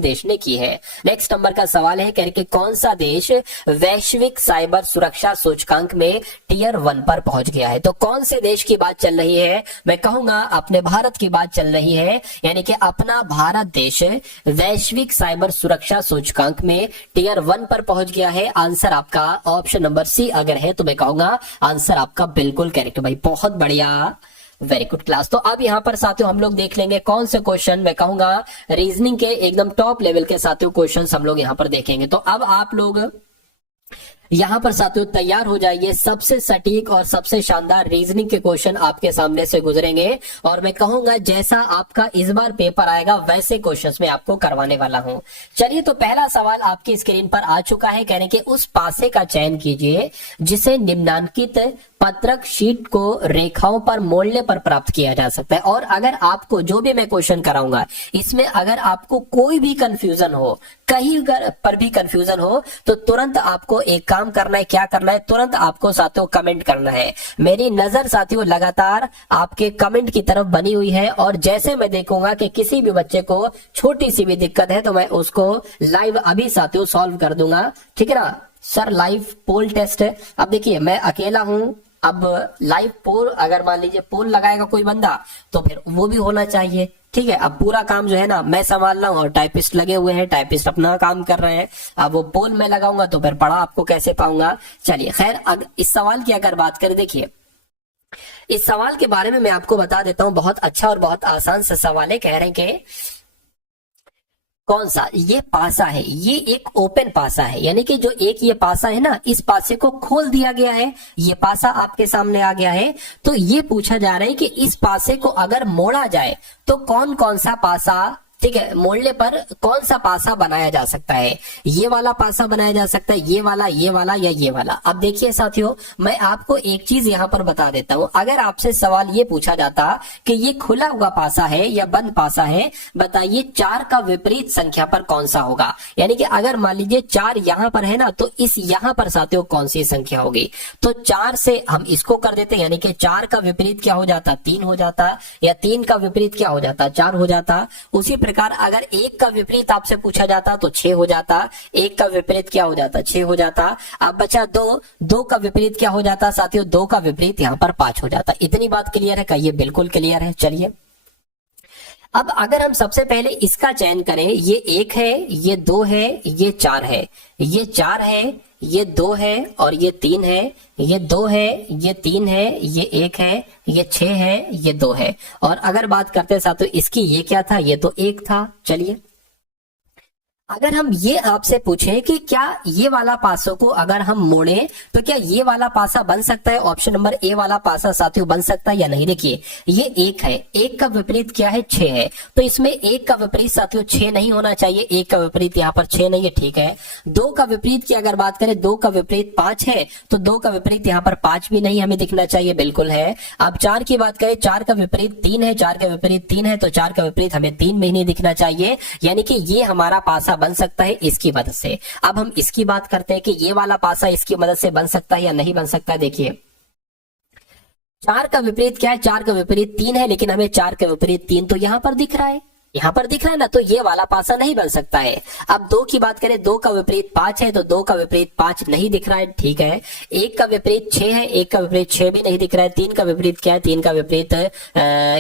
देश ने की है। नेक्स्ट नंबर का सवाल है कह कौन सा देश वैश्विक साइबर सुरक्षा सूचकांक में टियर 1 पर पहुंच गया है। तो कौन से देश की बात चल रही है, मैं कहूंगा अपने भारत की बात चल रही है, यानी कि अपना भारत देश वैश्विक साइबर सुरक्षा सूचकांक में टियर 1 पर पहुंच गया है। आंसर आपका ऑप्शन नंबर सी अगर है तो मैं कहूंगा आंसर आपका बिल्कुल करेक्ट भाई, बहुत बढ़िया, वेरी गुड क्लास। तो अब यहाँ पर साथियों हम लोग देख लेंगे कौन से क्वेश्चन, मैं कहूंगा रीजनिंग के एकदम टॉप लेवल के साथियों क्वेश्चंस हम लोग यहाँ पर देखेंगे। तो अब आप लोग यहां पर साथियों तैयार हो जाइए, सबसे सटीक और सबसे शानदार रीजनिंग के क्वेश्चन आपके सामने से गुजरेंगे, और मैं कहूंगा जैसा आपका इस बार पेपर आएगा वैसे क्वेश्चंस मैं आपको करवाने वाला हूं। चलिए तो पहला सवाल आपकी स्क्रीन पर आ चुका है, कहने के उस पासे का चयन कीजिए जिसे निम्नांकित पत्रक शीट को रेखाओं पर मोड़ने पर प्राप्त किया जा सकता है। और अगर आपको जो भी मैं क्वेश्चन कराऊंगा इसमें अगर आपको कोई भी कंफ्यूजन हो, कहीं पर भी कंफ्यूजन हो, तो तुरंत आपको एक काम करना है, क्या करना है, तुरंत आपको साथियों कमेंट करना है। मेरी नजर साथियों लगातार आपके कमेंट की तरफ बनी हुई है, और जैसे मैं देखूंगा कि किसी भी बच्चे को छोटी सी भी दिक्कत है तो मैं उसको लाइव अभी साथियों सॉल्व कर दूंगा, ठीक है ना सर। लाइव पोल टेस्ट है, अब देखिए मैं अकेला हूं, अब लाइव पोल अगर मान लीजिए पोल लगाएगा कोई बंदा तो फिर वो भी होना चाहिए, ठीक है। अब पूरा काम जो है ना मैं संभाल रहा हूँ और टाइपिस्ट लगे हुए हैं, टाइपिस्ट अपना काम कर रहे हैं। अब वो पोल मैं लगाऊंगा तो फिर पढ़ा आपको कैसे पाऊंगा। चलिए खैर इस सवाल की अगर बात करें, देखिए इस सवाल के बारे में मैं आपको बता देता हूँ, बहुत अच्छा और बहुत आसान सा सवाल है। कह रहे हैं कि कौन सा ये पासा है, ये एक ओपन पासा है, यानी कि जो एक ये पासा है ना, इस पासे को खोल दिया गया है, ये पासा आपके सामने आ गया है। तो ये पूछा जा रहा है कि इस पासे को अगर मोड़ा जाए तो कौन कौन सा पासा, ठीक है, मोड़ने पर कौन सा पासा बनाया जा सकता है। ये वाला पासा बनाया जा सकता है, ये वाला या ये वाला। अब देखिए साथियों मैं आपको एक चीज यहाँ पर बता देता हूँ, अगर आपसे सवाल ये पूछा जाता कि ये खुला हुआ पासा है या बंद पासा है, बताइए 4 का विपरीत संख्या पर कौन सा होगा। यानी कि अगर मान लीजिए 4 यहाँ पर है ना, तो इस यहाँ पर साथियों कौन सी संख्या होगी। तो 4 से हम इसको कर देते हैं, यानी कि 4 का विपरीत क्या हो जाता, 3 हो जाता, या 3 का विपरीत क्या हो जाता, 4 हो जाता। उसी प्रकार अगर 1 का विपरीत आपसे पूछा जाता तो 6 हो जाता, 1 का विपरीत क्या हो जाता, 6 हो जाता। अब बचा 2 का विपरीत क्या हो जाता साथियों, 2 का विपरीत यहाँ पर 5 हो जाता। इतनी बात क्लियर है क्या, ये बिल्कुल क्लियर है। चलिए अब अगर हम सबसे पहले इसका चयन करें, ये 1 है, ये 2 है, ये 4 है, ये 4 है, ये 2 है और ये 3 है, ये 2 है, ये 3 है, ये 1 है, ये 6 है, ये 2 है। और अगर बात करते हैं साथियों इसकी, ये क्या था, ये तो 1 था। चलिए अगर हम ये आपसे पूछें कि क्या ये वाला पासों को अगर हम मोड़े तो क्या ये वाला पासा बन सकता है, ऑप्शन नंबर ए वाला पासा साथियों बन सकता है या नहीं। देखिए ये 1 है, 1 का विपरीत क्या है, 6 है, तो इसमें 1 का विपरीत साथियों 6 नहीं होना चाहिए, 1 का विपरीत यहाँ पर 6 नहीं है, ठीक है। 2 का विपरीत की अगर बात करें, 2 का विपरीत 5 है, तो 2 का विपरीत यहाँ पर 5 भी नहीं हमें दिखना चाहिए, बिल्कुल है। अब 4 की बात करें, 4 का विपरीत 3 है, 4 का विपरीत 3 है, तो 4 का विपरीत हमें 3 भी नहीं दिखना चाहिए, यानी कि ये हमारा पासा बन सकता है इसकी मदद से। अब हम इसकी बात करते हैं कि ये वाला पासा इसकी मदद से बन सकता है या नहीं बन सकता है। देखिए 4 का विपरीत क्या है, 4 का विपरीत 3 है, लेकिन हमें 4 का विपरीत 3 तो यहां पर दिख रहा है, यहाँ पर दिख रहा है ना, तो ये वाला पासा नहीं बन सकता है। अब 2 की बात करें, 2 का विपरीत 5 है, तो 2 का विपरीत 5 नहीं दिख रहा है, ठीक है। 1 का विपरीत 6 है, 1 का विपरीत 6 भी नहीं दिख रहा है। 3 का विपरीत क्या है, 3 का विपरीत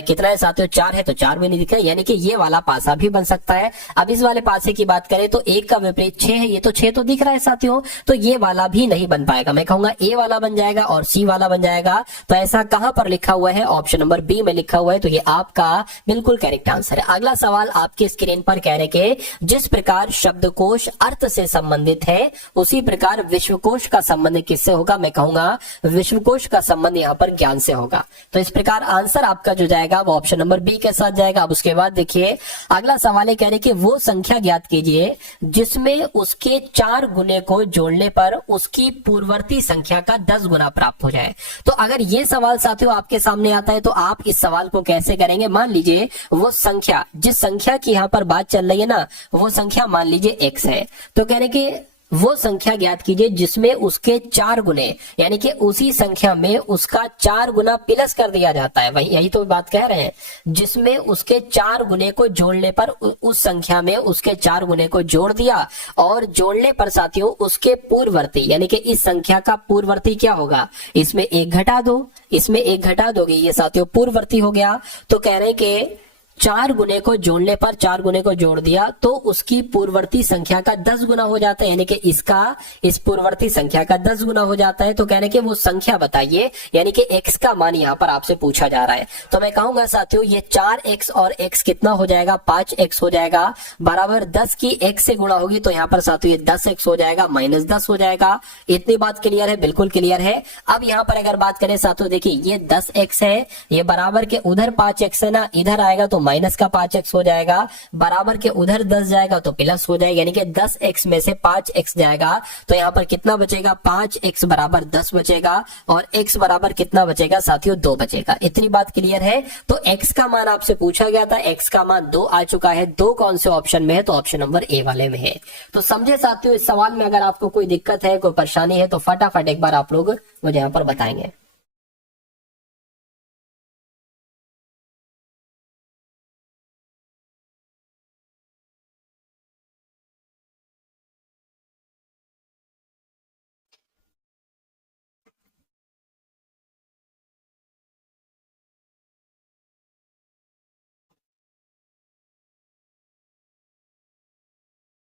कितना है साथियों, 4 है, तो 4 भी नहीं दिख रहा है, यानी कि ये वाला पासा भी बन सकता है। अब इस वाले पासे की बात करें तो 1 का विपरीत 6 है, ये तो 6 तो दिख रहा है साथियों, तो ये वाला भी नहीं बन पाएगा। मैं कहूंगा ए वाला बन जाएगा और सी वाला बन जाएगा। तो ऐसा कहां पर लिखा हुआ है, ऑप्शन नंबर बी में लिखा हुआ है, तो ये आपका बिल्कुल करेक्ट आंसर है। अगला सवाल आपके स्क्रीन पर कह रहे कि जिस प्रकार शब्दकोश अर्थ से संबंधित है, उसी प्रकार विश्वकोश का संबंध किससे होगा। मैं कहूंगा विश्वकोश का संबंध यहां पर ज्ञान से होगा। तो इस प्रकार आंसर आपका जो जाएगा वो ऑप्शन नंबर बी के साथ जाएगा। अब उसके बाद देखिए अगला सवाल है, कह रहे कि वो संख्या ज्ञात कीजिए जिसमें उसके 4 गुने को जोड़ने पर उसकी पूर्ववर्ती संख्या का 10 गुना प्राप्त हो जाए। तो अगर ये सवाल साथियों आपके सामने आता है तो आप इस सवाल को कैसे करेंगे। मान लीजिए वो संख्या, जिस संख्या की यहाँ पर बात चल रही है ना, वो संख्या मान लीजिए x है, तो कह रहे कि वो संख्या ज्ञात कीजिए जिसमें उसके 4 गुने, यानी कि उसी संख्या में उसका 4 गुना प्लस कर दिया जाता है। वही यही तो बात कह रहे हैं, जिसमें उसके 4 गुने को जोड़ने पर उस संख्या में उसके 4 गुने को जोड़ दिया, और जोड़ने पर साथियों उसके पूर्ववर्ती, यानी कि इस संख्या का पूर्ववर्ती क्या होगा, इसमें 1 घटा दो, इसमें 1 घटा दोगे, ये साथियों पूर्ववर्ती हो गया। तो कह रहे हैं कि 4 गुने को जोड़ने पर, 4 गुने को जोड़ दिया तो उसकी पूर्ववर्ती संख्या का 10 गुना हो जाता है, यानी कि इसका इस पूर्ववर्ती संख्या का 10 गुना हो जाता है। तो कहने के वो संख्या बताइए, यानी कि x का मान यहाँ पर आपसे पूछा जा रहा है। तो मैं कहूंगा साथियों ये 4x और x कितना हो जाएगा, 5x हो जाएगा, बराबर 10 की x से गुणा होगी, तो यहाँ पर साथियों ये 10x हो जाएगा, -10 हो जाएगा। इतनी बात क्लियर है, बिल्कुल क्लियर है। अब यहाँ पर अगर बात करें साथियों, देखिए ये 10x है, ये बराबर के उधर 5x है ना, इधर आएगा तो माइनस का 5x हो जाएगा, बराबर के उधर 10 जाएगा तो प्लस हो जाएगा, यानी कि 10x में से 5x जाएगा, तो यहाँ पर कितना बचेगा, 5x बराबर 10 बचेगा, और x बराबर कितना बचेगा साथियों, 2 बचेगा। इतनी बात क्लियर है। तो x का मान आपसे पूछा गया था, x का मान 2 आ चुका है। 2 कौन से ऑप्शन में है, तो ऑप्शन नंबर ए वाले में है। तो समझे साथियों, इस सवाल में अगर आपको कोई दिक्कत है, कोई परेशानी है, तो फटाफट एक बार आप लोग मुझे यहाँ पर बताएंगे।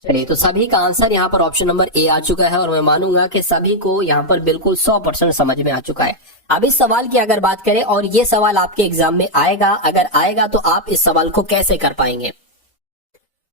चलिए, तो सभी का आंसर यहाँ पर ऑप्शन नंबर ए आ चुका है, और मैं मानूंगा कि सभी को यहाँ पर बिल्कुल 100% समझ में आ चुका है। अब इस सवाल की अगर बात करें, और ये सवाल आपके एग्जाम में आएगा, अगर आएगा तो आप इस सवाल को कैसे कर पाएंगे।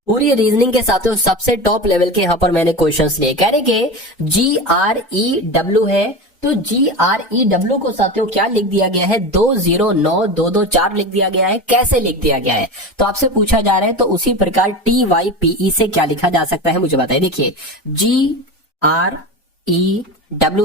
पूरी रीजनिंग के साथ सबसे टॉप लेवल के यहाँ पर मैंने क्वेश्चंस लिए। कह रहे कि GREW है, तो GREW को साथियों क्या लिख दिया गया है, 209224 लिख दिया गया है। कैसे लिख दिया गया है, तो आपसे पूछा जा रहा है। तो उसी प्रकार TYPE से क्या लिखा जा सकता है, मुझे बताइए। देखिए GREW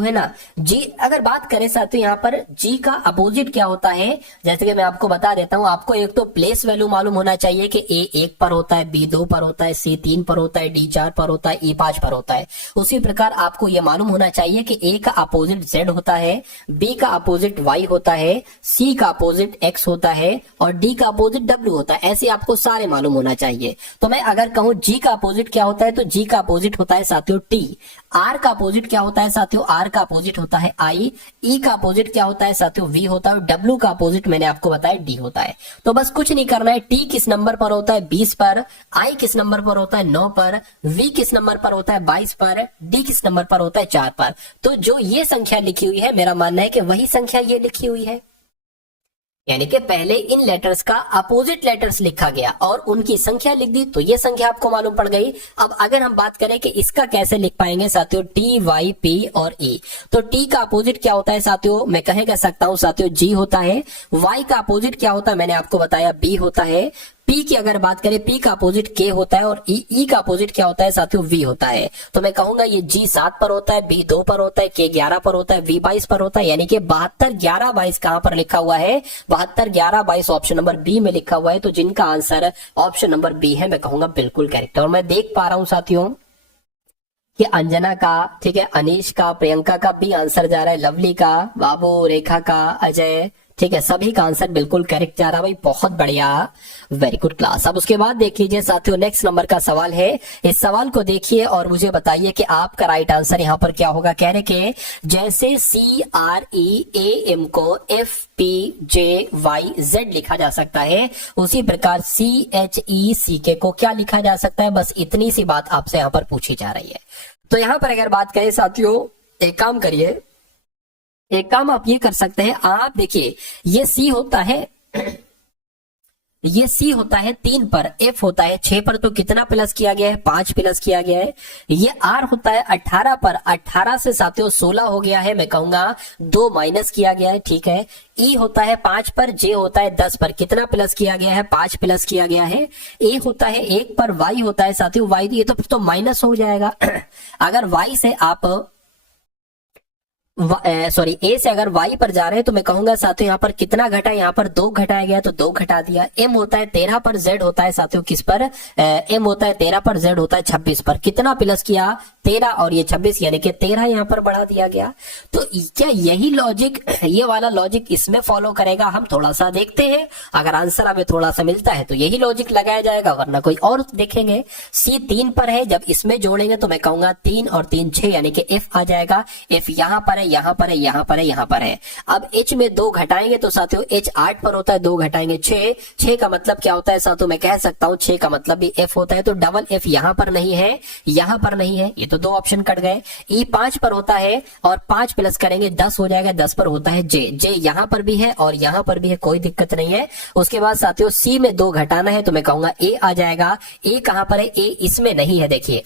है ना, जी अगर बात करें साथियों, यहाँ पर जी का अपोजिट क्या होता है, जैसे कि मैं आपको बता देता हूं। आपको एक तो प्लेस वैल्यू मालूम होना चाहिए कि ए 1 पर होता है, बी 2 पर होता है, सी 3 पर होता है, डी 4 पर होता है, ई 5 पर होता है। उसी प्रकार आपको यह मालूम होना चाहिए कि ए का अपोजिट जेड होता है, बी का अपोजिट वाई होता है, सी का अपोजिट एक्स होता है, और डी का अपोजिट डब्ल्यू होता है। ऐसे आपको सारे मालूम होना चाहिए। तो मैं अगर कहूं जी का अपोजिट क्या होता है, तो जी का अपोजिट होता है साथियों टी। आर का अपोजिट क्या होता है साथियों, आर का अपोजिट होता है आई। ई का अपोजिट क्या होता है साथियों, वी होता है। डब्ल्यू का अपोजिट मैंने आपको बताया डी होता है। तो बस कुछ नहीं करना है। टी किस नंबर पर होता है, 20 पर। आई किस नंबर पर होता है, 9 पर। वी किस नंबर पर होता है, 22 पर। डी किस नंबर पर होता है, 4 पर। तो जो ये संख्या लिखी हुई है, मेरा मानना है कि वही संख्या ये लिखी हुई है, यानी कि पहले इन लेटर्स का अपोजिट लेटर्स लिखा गया और उनकी संख्या लिख दी, तो ये संख्या आपको मालूम पड़ गई। अब अगर हम बात करें कि इसका कैसे लिख पाएंगे साथियों, टी, वाई, पी और ई। तो टी का अपोजिट क्या होता है साथियों, मैं कह सकता हूं साथियों जी होता है। वाई का अपोजिट क्या होता है, मैंने आपको बताया बी होता है। पी की अगर बात करें, पी का अपोजिट के होता है, और ई का अपोजिट क्या होता है साथियों, वी होता है। तो मैं कहूंगा ये जी 7 पर होता है, बी 2 पर होता है, के 11 पर होता है, वी 22 पर होता है। यानी कि 72 11 22 कहां पर लिखा हुआ है, 72 11 22 ऑप्शन नंबर बी में लिखा हुआ है। तो जिनका आंसर ऑप्शन नंबर बी है, मैं कहूंगा बिल्कुल करेक्ट। और मैं देख पा रहा हूं साथियों कि अंजना का, ठीक है, अनीश का, प्रियंका का भी आंसर जा रहा है, लवली का, बाबू, रेखा का, अजय, ठीक है, सभी का आंसर बिल्कुल करेक्ट जा रहा भाई, बहुत बढ़िया, वेरी गुड क्लास। अब उसके बाद देख लीजिए साथियों, नेक्स्ट नंबर का सवाल है। इस सवाल को देखिए और मुझे बताइए कि आपका राइट आंसर यहाँ पर क्या होगा। कह रहे कि जैसे CREAM को FPJYZ लिखा जा सकता है, उसी प्रकार CHECK को क्या लिखा जा सकता है। बस इतनी सी बात आपसे यहाँ पर पूछी जा रही है। तो यहाँ पर अगर बात करें साथियों, एक काम करिए, एक काम आप ये कर सकते हैं, आप देखिए ये C होता है, ये C होता है 3 पर, F होता है 6 पर, तो कितना प्लस किया गया है, 5 प्लस किया गया है। ये R होता है 18 पर, 18 से साथियों 16 हो गया है, मैं कहूंगा 2 माइनस किया गया है, ठीक है। E होता है 5 पर, J होता है 10 पर, कितना प्लस किया गया है, 5 प्लस किया गया है। A होता है 1 पर, Y होता है साथियों, Y ये तो माइनस हो जाएगा। अगर Y से आप सॉरी A से अगर Y पर जा रहे हैं तो मैं कहूंगा साथियों यहाँ पर कितना घटा, यहाँ पर 2 घटाया गया तो 2 घटा दिया। M होता है 13 पर, Z होता है साथियों किस पर, M होता है 13 पर, Z होता है 26 पर, कितना प्लस किया, 13 और ये 26 यानी कि 13 यहाँ पर बढ़ा दिया गया। तो क्या यही लॉजिक, ये वाला लॉजिक इसमें फॉलो करेगा, हम थोड़ा सा देखते हैं। अगर आंसर हमें थोड़ा सा मिलता है तो यही लॉजिक लगाया जाएगा, वरना कोई और देखेंगे। C 3 पर है, जब इसमें जोड़ेंगे तो मैं कहूंगा 3 और 3 6 यानी कि F आ जाएगा। F यहाँ पर है, यहाँ पर है, यहाँ पर है, यहाँ पर है। अब H में 2 घटाएंगे तो साथियों H 8 पर होता है, 2 घटाएंगे 6, 6 का मतलब क्या होता है साथियों, मैं कह सकता हूँ 6 का मतलब भी F होता है। तो डबल F यहाँ पर नहीं है, यहाँ पर नहीं है, ये तो 2 ऑप्शन कट गए। E 5 पर होता है और 5 प्लस करेंगे 10 हो जाएगा, 10 पर होता है J, J यहाँ पर भी है और यहाँ पर भी है, कोई दिक्कत नहीं है। उसके बाद साथियों C में 2 घटाना है तो मैं कहूंगा A आ जाएगा। A कहां पर है, A इसमें नहीं है, देखिए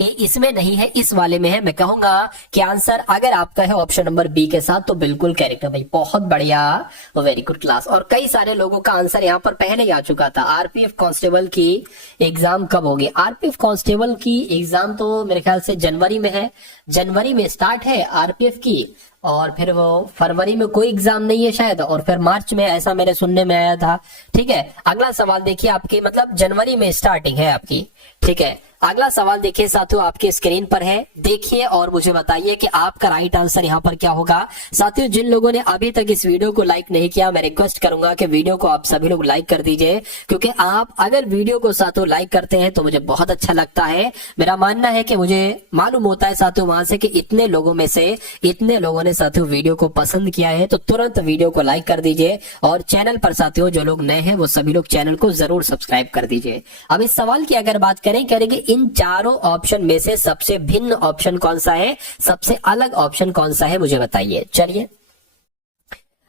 ए इसमें नहीं है, इस वाले में है। मैं कहूंगा कि आंसर अगर आपका है ऑप्शन नंबर बी के साथ तो बिल्कुल करेक्ट है भाई, बहुत बढ़िया, वेरी गुड क्लास। और कई सारे लोगों का आंसर यहाँ पर पहले ही आ चुका था। आरपीएफ कांस्टेबल की एग्जाम कब होगी, आरपीएफ कांस्टेबल की एग्जाम तो मेरे ख्याल से जनवरी में है, जनवरी में स्टार्ट है आरपीएफ की, और फिर वो फरवरी में कोई एग्जाम नहीं है शायद, और फिर मार्च में, ऐसा मेरे सुनने में आया था। ठीक है, अगला सवाल देखिए आपके, मतलब जनवरी में स्टार्टिंग है आपकी। ठीक है, अगला सवाल देखिए साथियों आपके स्क्रीन पर है, देखिए और मुझे बताइए कि आपका राइट आंसर यहाँ पर क्या होगा। साथियों जिन लोगों ने अभी तक इस वीडियो को लाइक नहीं किया, मैं रिक्वेस्ट करूंगा कि वीडियो को आप सभी लोग लाइक कर दीजिए, क्योंकि आप अगर वीडियो को साथियों लाइक करते हैं तो मुझे बहुत अच्छा लगता है। मेरा मानना है कि मुझे मालूम होता है साथियों वहां से कि इतने लोगों में से इतने लोगों ने साथियों वीडियो को पसंद किया है, तो तुरंत वीडियो को लाइक कर दीजिए। और चैनल पर साथियों जो लोग नए हैं वो सभी लोग चैनल को जरूर सब्सक्राइब कर दीजिए। अब इस सवाल की अगर बात करें, करेंगे इन चारों ऑप्शन में से सबसे भिन्न ऑप्शन कौन सा है, सबसे अलग ऑप्शन कौन सा है, मुझे बताइए। चलिए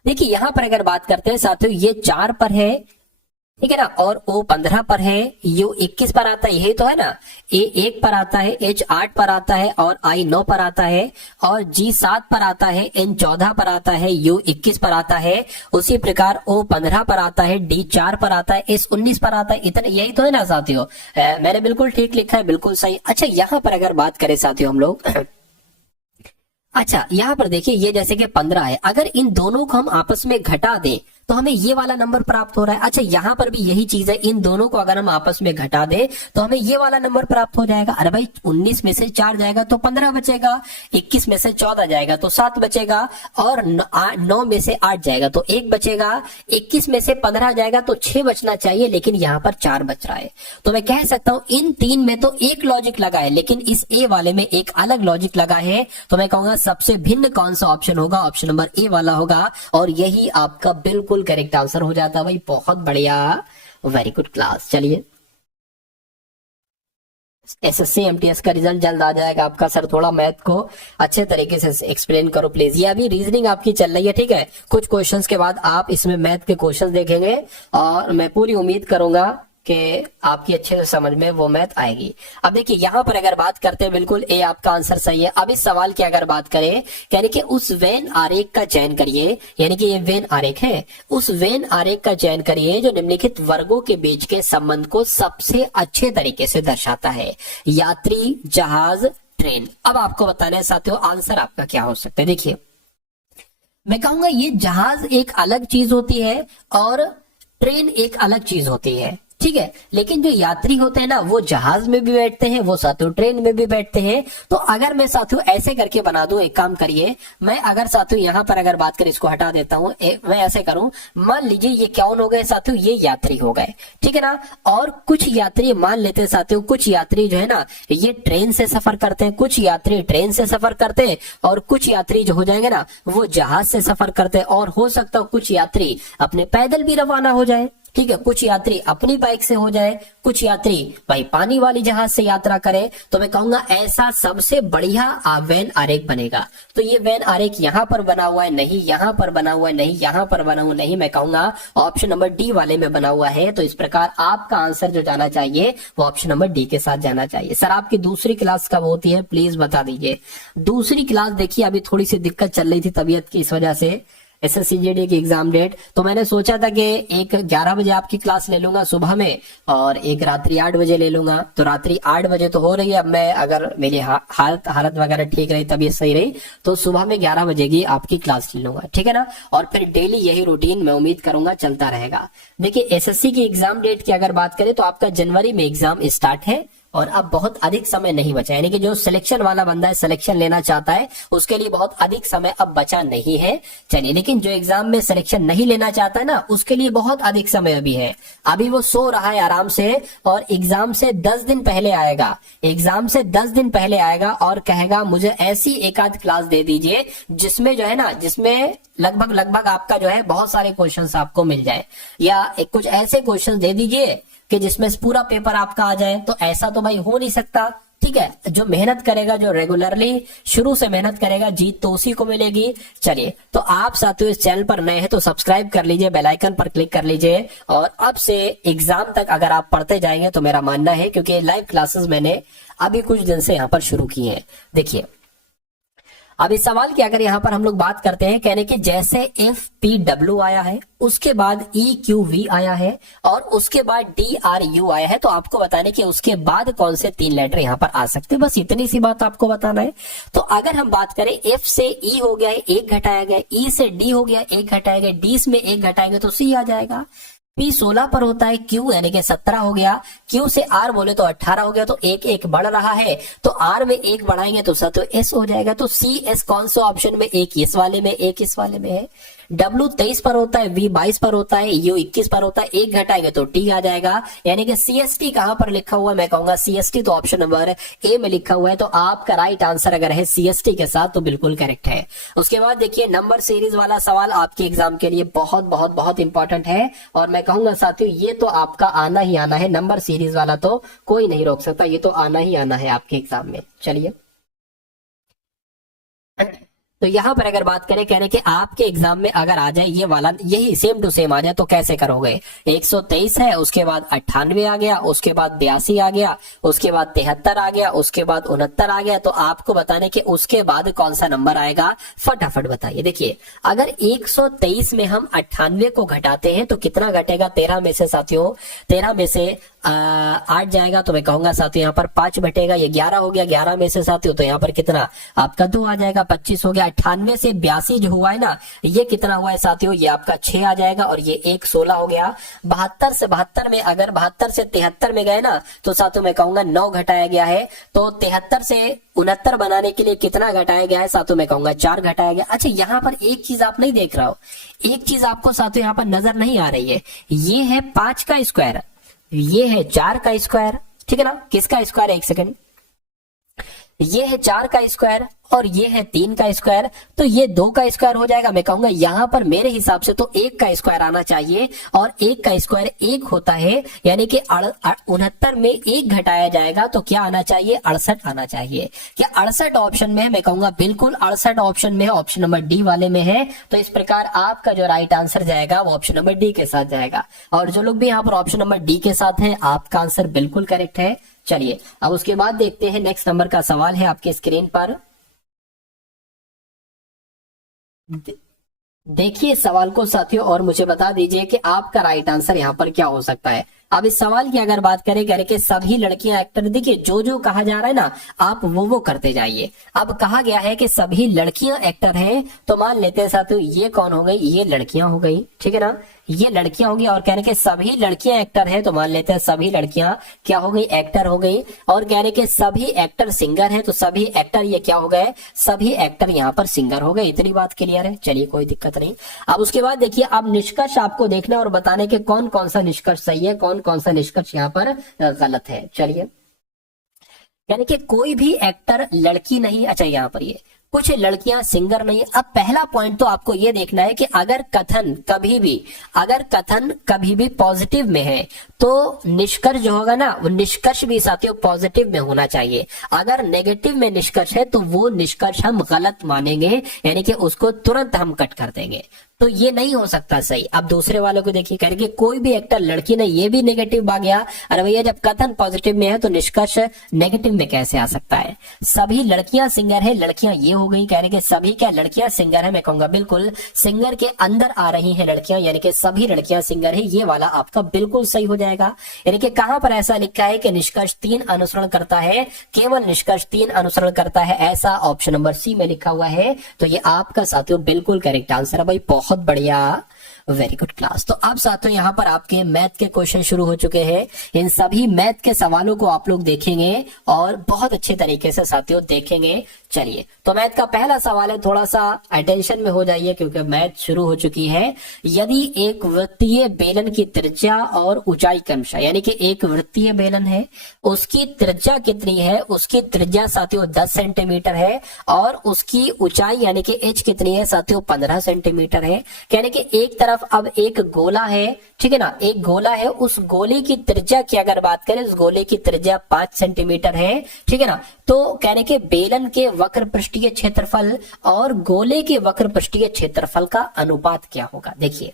देखिए यहां पर अगर बात करते हैं साथियों, ये 4 पर है, ठीक है ना, और O 15 पर है, U 21 पर आता है, यही तो है ना। A 1 पर आता है, H 8 पर आता है, और I 9 पर आता है, और G 7 पर आता है, N 14 पर आता है, U 21 पर आता है, उसी प्रकार O 15 पर आता है, D 4 पर आता है, S 19 पर आता है। इतने, यही तो है ना साथियों, मैंने बिल्कुल ठीक लिखा है, बिल्कुल सही। अच्छा यहाँ पर अगर बात करें साथियों हम लोग, अच्छा यहाँ पर देखिए ये जैसे कि 15 है, अगर इन दोनों को हम आपस में घटा दें तो हमें ये वाला नंबर प्राप्त हो रहा है। अच्छा यहाँ पर भी यही चीज है, इन दोनों को अगर हम आपस में घटा दें तो हमें ये वाला नंबर प्राप्त हो जाएगा। अरे भाई 19 में से 4 जाएगा तो 15 बचेगा, 21 में से 14 जाएगा तो 7 बचेगा, और 9 में से 8 जाएगा तो 1 बचेगा, 21 में से 15 जाएगा तो 6 बचना चाहिए, लेकिन यहाँ पर 4 बच रहा है। तो मैं कह सकता हूं इन 3 में तो एक लॉजिक लगा है, लेकिन इस ए वाले में एक अलग लॉजिक लगा है। तो मैं कहूंगा सबसे भिन्न कौन सा ऑप्शन होगा, ऑप्शन नंबर ए वाला होगा, और यही आपका बिल्कुल करेक्ट आंसर हो जाता भाई, बहुत बढ़िया, वेरी गुड क्लास। चलिए एसएससी एमटीएस का रिजल्ट जल्द आ जाएगा आपका। सर थोड़ा मैथ को अच्छे तरीके से एक्सप्लेन करो प्लीज। ये अभी रीजनिंग आपकी चल रही है, ठीक है, कुछ क्वेश्चंस के बाद आप इसमें मैथ के क्वेश्चंस देखेंगे, और मैं पूरी उम्मीद करूंगा कि आपकी अच्छे से समझ में वो मैथ आएगी। अब देखिए यहाँ पर अगर बात करते हैं, बिल्कुल ए आपका आंसर सही है। अब इस सवाल की अगर बात करें, यानी कि उस वेन आरेख का चयन करिए, यानी कि ये वेन आरेख है, उस वेन आरेख का चयन करिए जो निम्नलिखित वर्गों के बीच के संबंध को सबसे अच्छे तरीके से दर्शाता है। यात्री, जहाज, ट्रेन। अब आपको बताना है साथियों आंसर आपका क्या हो सकता है। देखिए मैं कहूंगा ये जहाज एक अलग चीज होती है और ट्रेन एक अलग चीज होती है, ठीक है। लेकिन जो यात्री होते हैं ना वो जहाज में भी बैठते हैं, वो साथियों ट्रेन में भी बैठते हैं। तो अगर मैं साथियों ऐसे करके बना दूं, एक काम करिए, मैं अगर साथियों यहाँ पर अगर बात करें, इसको हटा देता हूं, मैं ऐसे करूं, मान लीजिए ये कौन हो गए साथियों, ये यात्री हो गए, ठीक है ना। और कुछ यात्री मान लेते हैं साथियों, कुछ यात्री जो है ना ये ट्रेन से सफर करते हैं, कुछ यात्री ट्रेन से सफर करते हैं, और कुछ यात्री जो हो जाएंगे ना वो जहाज से सफर करते हैं, और हो सकता है कुछ यात्री अपने पैदल भी रवाना हो जाए, ठीक है। कुछ यात्री अपनी बाइक से हो जाए, कुछ यात्री भाई पानी वाली जहाज से यात्रा करे। तो मैं कहूंगा ऐसा सबसे बढ़िया वैन आरेख बनेगा। तो ये वैन आरेख यहाँ पर बना हुआ है नहीं, यहाँ पर बना हुआ है नहीं, यहाँ पर बना हुआ नहीं, मैं कहूंगा ऑप्शन नंबर डी वाले में बना हुआ है। तो इस प्रकार आपका आंसर जो जाना चाहिए वो ऑप्शन नंबर डी के साथ जाना चाहिए। सर आपकी दूसरी क्लास कब होती है, प्लीज बता दीजिए। दूसरी क्लास देखिए अभी थोड़ी सी दिक्कत चल रही थी तबीयत की, इस वजह से SSCGD की एग्जाम डेट, तो मैंने सोचा था कि एक 11 बजे आपकी क्लास ले लूंगा सुबह में, और एक रात्रि 8 बजे ले लूंगा। तो रात्रि 8 बजे तो हो रही है, अब मैं अगर मेरी हालत वगैरह ठीक रही, तबीयत सही रही, तो सुबह में 11 बजे की आपकी क्लास ले लूंगा, ठीक है ना। और फिर डेली यही रूटीन मैं उम्मीद करूंगा चलता रहेगा। देखिए SSC की एग्जाम डेट की अगर बात करें तो आपका जनवरी में एग्जाम स्टार्ट है, और अब बहुत अधिक समय नहीं बचा, यानी कि जो सिलेक्शन वाला बंदा है, सिलेक्शन लेना चाहता है, उसके लिए बहुत अधिक समय अब बचा नहीं है। चलिए, लेकिन जो एग्जाम में सिलेक्शन नहीं लेना चाहता है ना, उसके लिए बहुत अधिक समय अभी है। अभी वो सो रहा है आराम से, और एग्जाम से 10 दिन पहले आएगा, एग्जाम से 10 दिन पहले आएगा और कहेगा मुझे ऐसी एक आध क्लास दे दीजिए जिसमें जो है ना, जिसमें लगभग आपका जो है बहुत सारे क्वेश्चंस आपको मिल जाए, या कुछ ऐसे क्वेश्चंस दे दीजिए कि जिसमें पूरा पेपर आपका आ जाए। तो ऐसा तो भाई हो नहीं सकता, ठीक है। जो मेहनत करेगा, जो रेगुलरली शुरू से मेहनत करेगा, जीत तो उसी को मिलेगी। चलिए, तो आप साथियों इस चैनल पर नए हैं तो सब्सक्राइब कर लीजिए, बेल आइकन पर क्लिक कर लीजिए, और अब से एग्जाम तक अगर आप पढ़ते जाएंगे तो मेरा मानना है, क्योंकि लाइव क्लासेस मैंने अभी कुछ दिन से यहाँ पर शुरू की है। देखिए अब इस सवाल की अगर यहाँ पर हम लोग बात करते हैं, कहने की जैसे FPW आया है, उसके बाद EQV आया है, और उसके बाद DRU आया है, तो आपको बताने कि उसके बाद कौन से 3 लेटर यहाँ पर आ सकते हैं, बस इतनी सी बात आपको बताना है। तो अगर हम बात करें F से E हो गया है, 1 घटाया गया, E से D हो गया 1 घटाया गया, D में 1 घटाएंगे तो C आ जाएगा। P 16 पर होता है, Q यानी कि 17 हो गया, Q से R बोले तो 18 हो गया, तो एक बढ़ रहा है, तो R में 1 बढ़ाएंगे तो S हो जाएगा। तो CS कौन से ऑप्शन में, एक इस वाले में, एक इस वाले में है। W 23 पर होता है, V 22 पर होता है, U 21 पर होता है, 1 घटाएंगे तो T आ जाएगा। यानी कि CST कहां पर लिखा हुआ है, मैं कहूंगा CST तो ऑप्शन नंबर A में लिखा हुआ है। तो आपका राइट आंसर अगर है CST के साथ तो बिल्कुल करेक्ट है। उसके बाद देखिए नंबर सीरीज वाला सवाल आपके एग्जाम के लिए बहुत बहुत बहुत इंपॉर्टेंट है, और मैं कहूंगा साथियों ये तो आपका आना ही आना है, नंबर सीरीज वाला तो कोई नहीं रोक सकता, ये तो आना ही आना है आपके एग्जाम में। चलिए, तो यहां पर अगर बात करें, कह रहे कि आपके एग्जाम में अगर आ जाए ये वाला, यही सेम टू सेम आ जाए तो कैसे करोगे। 123 है, उसके बाद 98 आ गया, उसके बाद 82 आ गया, उसके बाद 73 आ गया, उसके बाद 69 आ गया, तो आपको बताने कि उसके बाद कौन सा नंबर आएगा, फटाफट बताइए। देखिए अगर 123 में हम 98 को घटाते हैं तो कितना घटेगा, 13 में से साथियों, 13 में से 8 जाएगा, तो मैं कहूंगा साथियों यहाँ पर 5 बटेगा, ये 11 हो गया, 11 में से साथियों तो यहाँ पर कितना आपका 2 आ जाएगा, 25 हो गया। 98 से 82 जो हुआ है ना, ये कितना हुआ है साथियों, ये आपका 6 आ जाएगा, और ये 1 16 हो गया। 72 से 72 में, अगर 72 से 73 में गए ना तो साथियों मैं कहूंगा 9 घटाया गया है। तो 73 से 69 बनाने के लिए कितना घटाया गया है साथियों, मैं कहूंगा 4 घटाया गया। अच्छा, यहाँ पर एक चीज आप नहीं देख रहा हो, एक चीज आपको साथियों यहाँ पर नजर नहीं आ रही है, ये है 5 का स्क्वायर, ये है 4 का स्क्वायर, ठीक है ना। किसका स्क्वायर है, एक सेकंड, ये है 4 का स्क्वायर और ये है 3 का स्क्वायर, तो ये 2 का स्क्वायर हो जाएगा। मैं कहूंगा यहाँ पर मेरे हिसाब से तो 1 का स्क्वायर आना चाहिए, और 1 का स्क्वायर 1 होता है, यानी कि 69 में 1 घटाया जाएगा तो क्या आना चाहिए, 68 आना चाहिए। क्या 68 ऑप्शन में है, मैं कहूंगा बिल्कुल 68 ऑप्शन में है, ऑप्शन नंबर डी वाले में है। तो इस प्रकार आपका जो राइट आंसर जाएगा वो ऑप्शन नंबर डी के साथ जाएगा, और जो लोग भी यहाँ पर ऑप्शन नंबर डी के साथ है आपका आंसर बिल्कुल करेक्ट है। चलिए अब उसके बाद देखते हैं नेक्स्ट नंबर का सवाल है आपके स्क्रीन पर। देखिए सवाल को साथियों, और मुझे बता दीजिए कि आपका राइट आंसर यहाँ पर क्या हो सकता है। अब इस सवाल की अगर बात करें, कह रहे कि सभी लड़कियां एक्टर, देखिए जो जो कहा जा रहा है ना आप वो करते जाइए। अब कहा गया है कि सभी लड़कियां एक्टर हैं, तो मान लेते हैं साथियों ये कौन हो गई, ये लड़कियां हो गई, ठीक है ना। ये लड़कियां होंगी, और कहने के सभी लड़कियां एक्टर है, तो मान लेते हैं सभी लड़कियां क्या हो गई, एक्टर हो गई। और कहने के सभी एक्टर सिंगर है, तो सभी एक्टर ये क्या हो गए, सभी एक्टर यहाँ पर सिंगर हो गए। इतनी बात क्लियर है, चलिए कोई दिक्कत नहीं। अब उसके बाद देखिए, अब निष्कर्ष आपको देखना और बताने के कौन कौन सा निष्कर्ष सही है, कौन कौन सा निष्कर्ष यहाँ पर गलत है। चलिए, यानी कि कोई भी एक्टर लड़की नहीं, अच्छा यहाँ पर ये कुछ लड़कियां सिंगर नहीं। अब पहला पॉइंट तो आपको ये देखना है कि अगर कथन कभी भी पॉजिटिव में है तो निष्कर्ष जो होगा ना, वो निष्कर्ष भी साथियों पॉजिटिव में होना चाहिए। अगर नेगेटिव में निष्कर्ष है तो वो निष्कर्ष हम गलत मानेंगे, यानी कि उसको तुरंत हम कट कर देंगे, तो ये नहीं हो सकता सही। अब दूसरे वालों को देखिए, करेंगे कोई भी एक्टर लड़की नहीं, ये भी नेगेटिव आ गया। अरे भैया, जब कथन पॉजिटिव में है तो निष्कर्ष नेगेटिव में कैसे आ सकता है। सभी लड़कियां सिंगर है, लड़कियां ये हो गई, कह कि सभी क्या लड़कियां सिंगर है, मैं कहूंगा बिल्कुल सिंगर के अंदर आ रही है लड़कियां, यानी कि सभी लड़कियां सिंगर है, ये वाला आपका बिल्कुल सही हो जाएगा। यानी कि कहां पर ऐसा लिखा है कि निष्कर्ष 3 अनुसरण करता है, केवल निष्कर्ष 3 अनुसरण करता है, ऐसा ऑप्शन नंबर सी में लिखा हुआ है, तो ये आपका साथियों बिल्कुल करेक्ट आंसर है भाई, बहुत बढ़िया, वेरी गुड क्लास। तो अब साथियों यहाँ पर आपके मैथ के क्वेश्चन शुरू हो चुके हैं। इन सभी मैथ के सवालों को आप लोग देखेंगे और बहुत अच्छे तरीके से साथियों देखेंगे। चलिए, तो मैथ का पहला सवाल है, थोड़ा सा अटेंशन में हो जाइए क्योंकि मैथ शुरू हो चुकी है। यदि एक वृत्तीय बेलन की त्रिज्या और ऊंचाई क्रमशः, यानी कि एक वृत्तीय बेलन है, उसकी त्रिज्या कितनी है, उसकी त्रिज्या साथियों 10 सेंटीमीटर है और उसकी ऊंचाई यानी कि एच कितनी है साथियों 15 सेंटीमीटर है। यानी कि एक तरफ अब एक गोला है, ठीक है ना, एक गोला है, उस गोले की त्रिज्या की अगर बात करें, उस गोले की त्रिज्या 5 सेंटीमीटर है, ठीक है ना। तो कहने के बेलन के वक्र पृष्ठीय क्षेत्रफल और गोले के वक्र पृष्ठीय क्षेत्रफल का अनुपात क्या होगा। देखिए,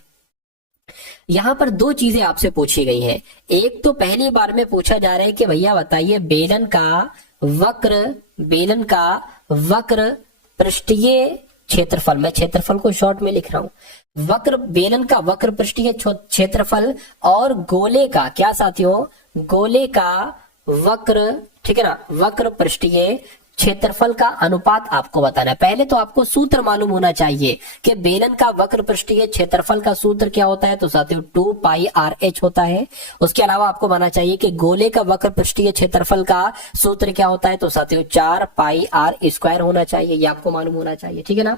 यहां पर दो चीजें आपसे पूछी गई हैं। एक तो पहली बार में पूछा जा रहा है कि भैया बताइए बेलन का वक्र पृष्ठीय क्षेत्रफल, मैं क्षेत्रफल को शॉर्ट में लिख रहा हूं, बेलन का वक्र पृष्ठीय क्षेत्रफल और गोले का क्या साथियों, गोले का वक्र, ठीक है ना, वक्र पृष्ठीय क्षेत्रफल का अनुपात आपको बताना है। पहले तो आपको सूत्र मालूम होना चाहिए कि बेलन का वक्र पृष्ठीय क्षेत्रफल का सूत्र क्या होता है, तो साथियों 2 पाई आर एच होता है। उसके अलावा आपको मानना चाहिए कि गोले का वक्र पृष्ठीय क्षेत्रफल का सूत्र क्या होता है, तो साथियों 4 पाई आर स्क्वायर होना चाहिए, ये आपको मालूम होना चाहिए, ठीक है ना।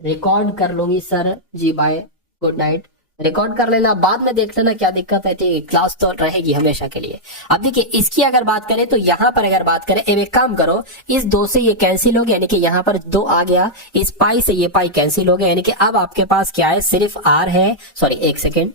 रिकॉर्ड कर लूंगी सर जी, बाय, गुड नाइट, रिकॉर्ड कर लेना, बाद में देख लेना क्या दिक्कत है, ठीक, क्लास तो रहेगी हमेशा के लिए। अब देखिए, इसकी अगर बात करें तो यहां पर अगर बात करें, एक काम करो, इस 2 से ये कैंसिल हो गया, यानी कि यहां पर 2 आ गया, इस पाई से ये पाई कैंसिल हो गया, यानी कि अब आपके पास क्या है, सिर्फ आर है, सॉरी एक सेकेंड,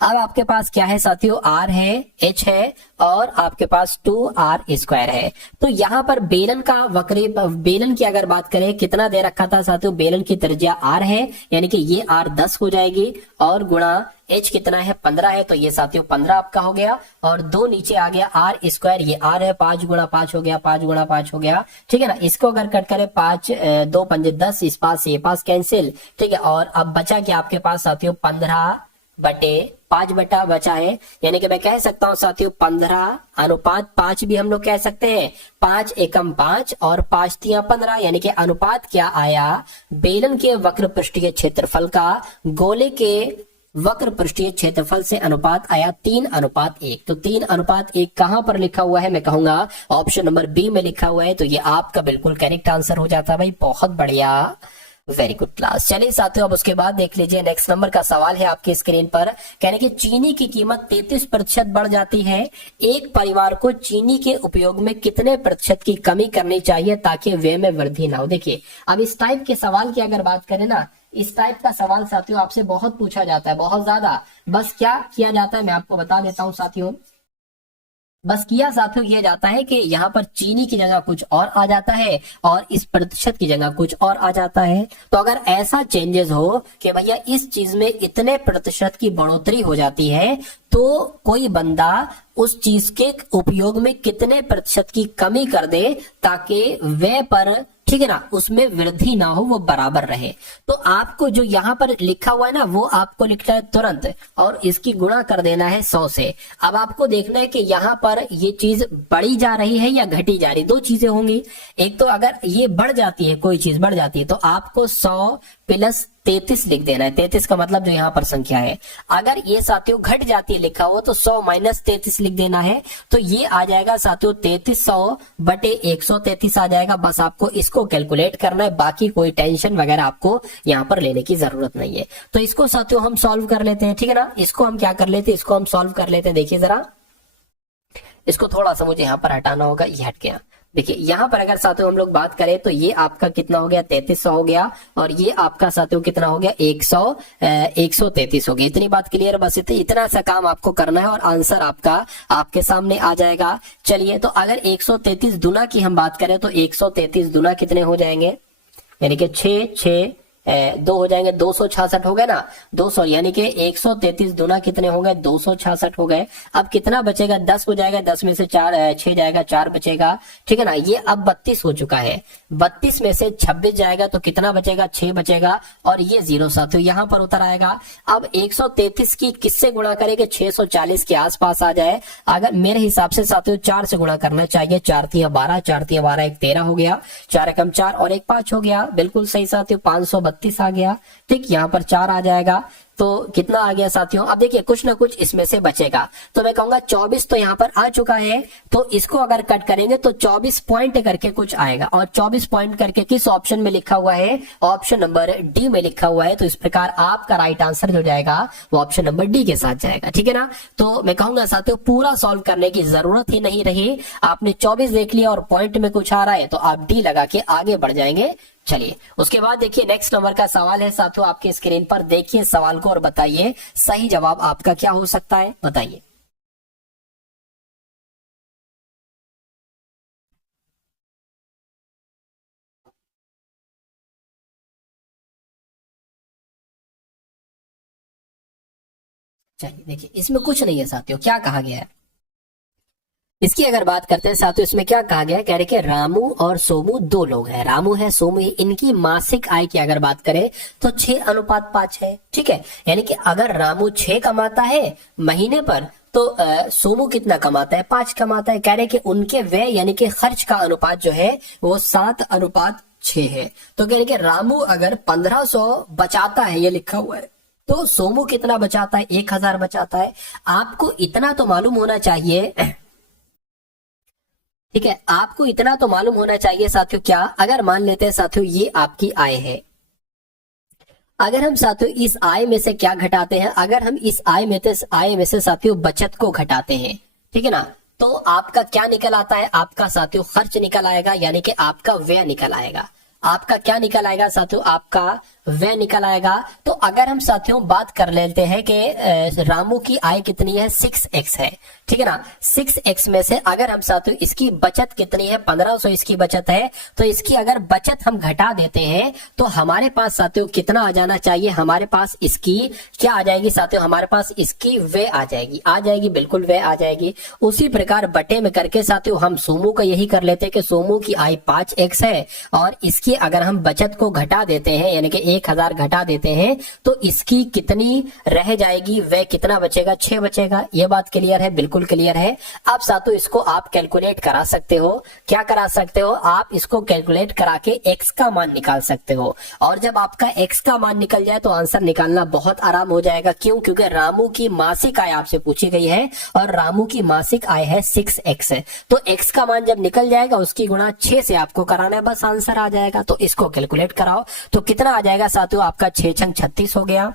अब आपके पास क्या है साथियों, आर है, एच है और आपके पास 2r स्क्वायर है। तो यहाँ पर बेलन का बेलन की अगर बात करें, कितना दे रखा था साथियों, बेलन की त्रिज्या r है, यानी कि ये r 10 हो जाएगी और गुणा h कितना है 15 है, तो ये साथियों 15 आपका हो गया और 2 नीचे आ गया r स्क्वायर, ये r है, 5 गुणा 5 हो गया, 5 गुणा 5 हो गया, ठीक है ना। इसको अगर कट करें 5 2 पंजे 10, इस पास से ये पास कैंसिल, ठीक है। और अब बचा क्या आपके पास साथियों 15/5 बटा बचा है, यानी कि मैं कह सकता हूं साथियों 15:5 भी हम लोग कह सकते हैं, 5 एकम 5 और 5 तिया 15, यानी कि अनुपात क्या आया, बेलन के वक्र पृष्ठीय क्षेत्रफल का गोले के वक्र पृष्ठीय क्षेत्रफल से अनुपात आया 3:1। तो 3:1 कहां पर लिखा हुआ है, मैं कहूंगा ऑप्शन नंबर बी में लिखा हुआ है, तो ये आपका बिल्कुल करेक्ट आंसर हो जाता है भाई, बहुत बढ़िया, वेरी गुड क्लास। चलिए साथियों, अब उसके बाद देख लीजिए, नेक्स्ट नंबर का सवाल है आपके स्क्रीन पर, कहने की चीनी की कीमत 33% बढ़ जाती है, एक परिवार को चीनी के उपयोग में कितने प्रतिशत की कमी करनी चाहिए ताकि व्यय में वृद्धि ना हो। देखिए, अब इस टाइप के सवाल की अगर बात करें ना, इस टाइप का सवाल साथियों आपसे बहुत पूछा जाता है, बहुत ज्यादा। बस क्या किया जाता है मैं आपको बता देता हूं साथियों, बस किया साथियों ये जाता है कि यहाँ पर चीनी की जगह कुछ और आ जाता है और इस प्रतिशत की जगह कुछ और आ जाता है। तो अगर ऐसा चेंजेस हो कि भैया इस चीज में इतने प्रतिशत की बढ़ोतरी हो जाती है, तो कोई बंदा उस चीज के उपयोग में कितने प्रतिशत की कमी कर दे ताकि व्यय पर, ठीक है ना, उसमें वृद्धि ना हो, वो बराबर रहे। तो आपको जो यहाँ पर लिखा हुआ है ना, वो आपको लिखना है तुरंत और इसकी गुणा कर देना है 100 से। अब आपको देखना है कि यहाँ पर ये चीज बढ़ी जा रही है या घटी जा रही, 2 चीजें होंगी। एक तो अगर ये बढ़ जाती है, कोई चीज बढ़ जाती है, तो आपको 100 + 33 लिख देना है। 33 का मतलब जो यहाँ पर संख्या है, अगर ये साथियों घट जाती है लिखा हुआ तो 100 माइनस 33 लिख देना है। तो ये आ जाएगा साथियों 3300 बटे 133 आ जाएगा। बस आपको इसको कैलकुलेट करना है, बाकी कोई टेंशन वगैरह आपको यहाँ पर लेने की जरूरत नहीं है। तो इसको साथियों हम सॉल्व कर लेते हैं, ठीक है ना। इसको हम क्या कर लेते हैं, इसको हम सॉल्व कर लेते हैं। देखिए जरा, इसको थोड़ा सा मुझे यहाँ पर हटाना होगा, ये हट गया। देखिए यहाँ पर अगर साथियों हम लोग बात करें तो ये आपका कितना हो गया, 3300 हो गया, और ये आपका साथियों कितना हो गया, 133 हो गया। इतनी बात क्लियर, बस इतना सा काम आपको करना है और आंसर आपका आपके सामने आ जाएगा। चलिए, तो अगर 133 दुना की हम बात करें तो 133 दुना कितने हो जाएंगे, यानी कि 6 दो हो जाएंगे, 266 हो गए ना, 200, यानी कि 133 दुना कितने हो गए, 266 हो गए। अब कितना बचेगा, 10 हो जाएगा, 10 में से 6 जाएगा, 4 बचेगा, ठीक है ना। ये अब 32 हो चुका है, 32 में से 26 जाएगा तो कितना बचेगा, 6 बचेगा, और ये 0 साथियों यहाँ पर उतर आएगा। अब 133 की किससे गुणा करेंगे, 640 के आसपास आ जाए। अगर मेरे हिसाब से साथियों 4 से गुणा करना चाहिए, 4 तिया 12, 4 तिया 12, 1 13 हो गया, 4 एकम 4 और 1 5 हो गया, बिल्कुल सही साथियों, 532 आ गया। ठीक, यहाँ पर 4 आ जाएगा, तो कितना आ गया साथियों। अब देखिए कुछ ना कुछ इसमें से बचेगा, तो मैं कहूंगा 24 तो यहाँ पर आ चुका है, तो इसको अगर कट करेंगे तो 24 पॉइंट करके कुछ आएगा, और 24 पॉइंट करके किस ऑप्शन में लिखा हुआ है, ऑप्शन नंबर डी में लिखा हुआ है। तो इस प्रकार आपका राइट आंसर जो जाएगा वो ऑप्शन नंबर डी के साथ जाएगा, ठीक है ना। तो मैं कहूंगा साथियों पूरा सॉल्व करने की जरूरत ही नहीं रही, आपने 24 देख लिया और पॉइंट में कुछ आ रहा है तो आप डी लगा के आगे बढ़ जाएंगे। चलिए, उसके बाद देखिए नेक्स्ट नंबर का सवाल है साथियों, आपके स्क्रीन पर देखिए सवाल को और बताइए सही जवाब आपका क्या हो सकता है, बताइए। चलिए देखिए, इसमें कुछ नहीं है साथियों, क्या कहा गया है इसकी अगर बात करते हैं साथियों, इसमें क्या कहा गया है, कह रहे कि रामू और सोमू दो लोग हैं, रामू है सोमू है, इनकी मासिक आय की अगर बात करें तो 6:5 है, ठीक है। यानी कि अगर रामू 6 कमाता है महीने पर तो सोमू कितना कमाता है, 5 कमाता है। कह रहे कि उनके व्यय यानी कि खर्च का अनुपात जो है वो 7:6 है। तो कह रहे कि रामू अगर 1500 बचाता है, ये लिखा हुआ है, तो सोमू कितना बचाता है, 1000 बचाता है। आपको इतना तो मालूम होना चाहिए, ठीक है, आपको इतना तो मालूम होना चाहिए साथियों, क्या अगर मान लेते हैं साथियों ये आपकी आय है, अगर हम साथियों इस आय में से क्या घटाते हैं, अगर हम इस आय में से साथियों बचत को घटाते हैं, ठीक है ना, तो आपका क्या निकल आता है, आपका साथियों खर्च निकल आएगा, यानी कि आपका व्यय निकल आएगा। आपका क्या निकल आएगा साथियों, आपका व्यय निकल आएगा। तो अगर हम साथियों बात कर लेते हैं कि रामू की आय कितनी है, 6x है, ठीक है ना। 6x में से अगर हम साथियों इसकी बचत कितनी है, 1500 इसकी बचत है, तो इसकी अगर बचत हम घटा देते हैं तो हमारे पास साथियों कितना आ जाना चाहिए, हमारे पास इसकी क्या आ जाएगी साथियों, हमारे पास इसकी व्यय आ जाएगी, बिल्कुल व्यय आ जाएगी। उसी प्रकार बटे में करके साथियों हम सोमू का यही कर लेते हैं कि सोमू की आय 5x है, और इसकी अगर हम बचत को घटा देते हैं यानी कि 1000 घटा देते हैं तो इसकी कितनी रह जाएगी, वह कितना बचेगा, 6 बचेगा। यह बात क्लियर है, बिल्कुल क्लियर है। अब साथियों इसको आप कैलकुलेट करा सकते हो, क्या करा सकते हो, आप इसको कैलकुलेट करा के x का मान निकाल सकते हो, और जब आपका x का मान निकल जाए तो आंसर निकालना बहुत आराम हो जाएगा। क्यों, क्योंकि रामू की मासिक आय आपसे पूछी गई है और रामू की मासिक आय है 6x है, तो x का मान जब निकल जाएगा उसकी गुणा 6 से आपको कराना है, बस आंसर आ जाएगा। तो इसको कैलकुलेट कराओ तो कितना आ जाएगा साथियों, आपका 6 छंग 36 हो गया,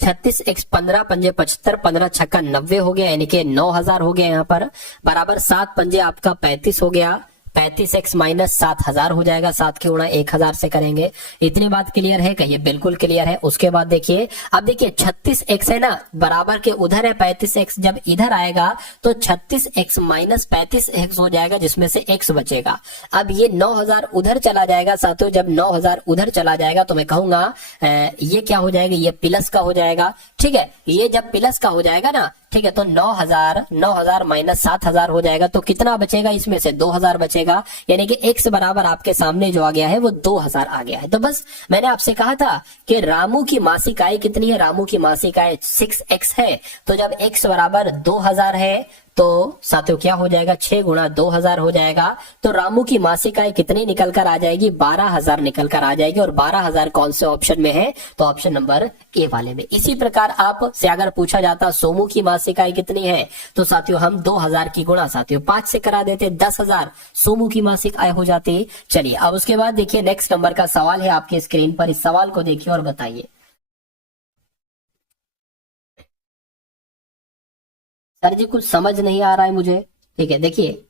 36x 15 पंजे 75, 15 छक्का 90 हो गया, यानी कि 9000 हो गया यहाँ पर, बराबर 7 पंजे आपका 35 हो गया, 35x माइनस 7000 हो जाएगा, 7 की गुणा 1000 से करेंगे। इतनी बात क्लियर है, कहिए बिल्कुल क्लियर है। उसके बाद देखिए, अब देखिए 36x है ना, बराबर के उधर है 35x, जब इधर आएगा तो 36x माइनस 35x हो जाएगा, जिसमें से x बचेगा। अब ये 9000 उधर चला जाएगा साथियों, जब 9000 उधर चला जाएगा तो मैं कहूंगा ये क्या हो जाएगा, ये प्लस का हो जाएगा, ठीक है। ये जब प्लस का हो जाएगा ना, ठीक है, तो 9000 माइनस 7000 हो जाएगा, तो कितना बचेगा, इसमें से 2000 बचेगा, यानी कि x बराबर आपके सामने जो आ गया है वो 2000 आ गया है। तो बस मैंने आपसे कहा था कि रामू की मासिक आय कितनी है, रामू की मासिक आय 6x है, तो जब x बराबर 2000 है तो साथियों क्या हो जाएगा, 6 गुणा 2000 हो जाएगा। तो रामू की मासिक आय कितनी निकल कर आ जाएगी, 12,000 निकल कर आ जाएगी। और 12,000 कौन से ऑप्शन में है, तो ऑप्शन नंबर ए वाले में। इसी प्रकार आप से अगर पूछा जाता सोमू की मासिक आय कितनी है, तो साथियों हम 2000 की गुणा साथियों 5 से करा देते, 10,000 सोमू की मासिक आय हो जाती। चलिए अब उसके बाद देखिए नेक्स्ट नंबर का सवाल है आपके स्क्रीन पर, इस सवाल को देखिए और बताइए। सर जी कुछ समझ नहीं आ रहा है मुझे। ठीक है, देखिए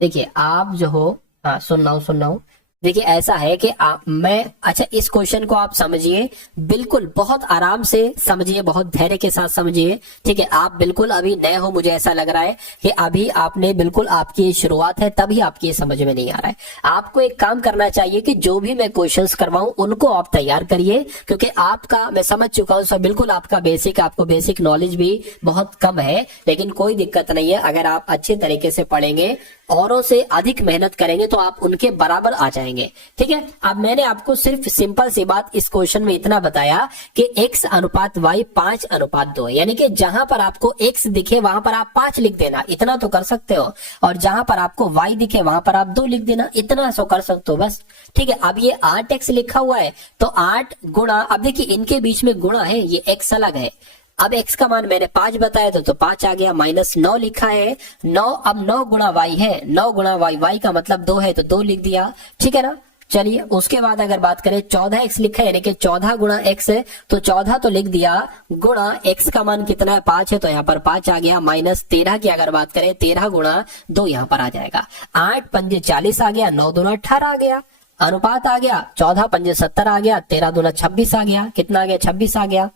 देखिए आप जो हो, हाँ सुन रहा हूं। देखिए ऐसा है कि मैं, अच्छा इस क्वेश्चन को आप समझिए, बिल्कुल बहुत आराम से समझिए, बहुत धैर्य के साथ समझिए। ठीक है, आप बिल्कुल अभी नए हो, मुझे ऐसा लग रहा है कि अभी आपने बिल्कुल, आपकी शुरुआत है तभी आपकी समझ में नहीं आ रहा है। आपको एक काम करना चाहिए कि जो भी मैं क्वेश्चंस करवाऊं उनको आप तैयार करिए, क्योंकि आपका मैं समझ चुका हूं सब, बिल्कुल आपका बेसिक, आपको बेसिक नॉलेज भी बहुत कम है, लेकिन कोई दिक्कत नहीं है। अगर आप अच्छे तरीके से पढ़ेंगे, औरों से अधिक मेहनत करेंगे, तो आप उनके बराबर आ जाएंगे। ठीक है, अब मैंने आपको सिर्फ सिंपल सी बात इस क्वेश्चन में इतना बताया कि x अनुपात y 5:2 है, यानी कि जहां पर आपको x दिखे वहां पर आप 5 लिख देना, इतना तो कर सकते हो। और जहां पर आपको y दिखे वहां पर आप 2 लिख देना, इतना सो कर सकते हो बस। ठीक है, अब ये 8x लिखा हुआ है, तो 8 गुणा, अब देखिए इनके बीच में गुणा है, ये x अलग है। अब x का मान मैंने 5 बताया था, तो 5 आ गया, -9 लिखा है 9। अब 9 गुणा y है, 9 गुणा y का मतलब 2 है, तो 2 लिख दिया। ठीक है ना। चलिए उसके बाद अगर बात करें 14x लिखा है, यानी कि 14 गुणा x है, तो 14 तो लिख दिया, गुणा x का मान कितना है, 5 है, तो यहाँ पर 5 आ गया। -13 की अगर बात करें, 13 गुणा 2 यहाँ पर आ जाएगा। 8 पंजे 40 आ गया, 9 दूना 18 आ गया, अनुपात आ गया, 14 पंजे 70 आ गया, 13 दूना 26 आ गया, कितना आ गया, 26 आ गया।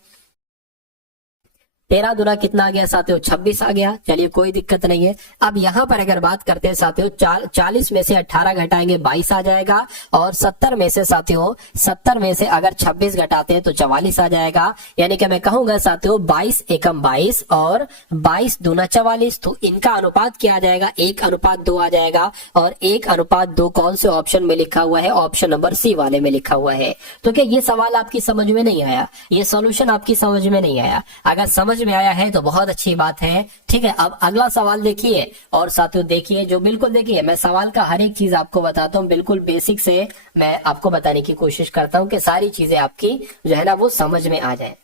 13 दूना कितना आ गया साथियों, 26 आ गया। चलिए कोई दिक्कत नहीं है। अब यहाँ पर अगर बात करते हैं साथियों, 40 में से 18 घटाएंगे 22 आ जाएगा, और 70 में से साथियों, 70 में से अगर 26 घटाते हैं तो 44 आ जाएगा। यानी कि मैं कहूंगा साथियों 22 एकम 22 और 22 दूना 44, तो इनका अनुपात क्या आ जाएगा, 1:2 आ जाएगा। और 1:2 कौन से ऑप्शन में लिखा हुआ है, ऑप्शन नंबर सी वाले में लिखा हुआ है। तो क्या ये सवाल आपकी समझ में नहीं आया, ये सॉल्यूशन आपकी समझ में नहीं आया? अगर समझ में आया है तो बहुत अच्छी बात है। ठीक है, अब अगला सवाल देखिए, और साथियों देखिए, जो बिल्कुल देखिए मैं सवाल का हर एक चीज आपको बताता हूँ, बिल्कुल बेसिक से मैं आपको बताने की कोशिश करता हूँ कि सारी चीजें आपकी जो है ना वो समझ में आ जाए।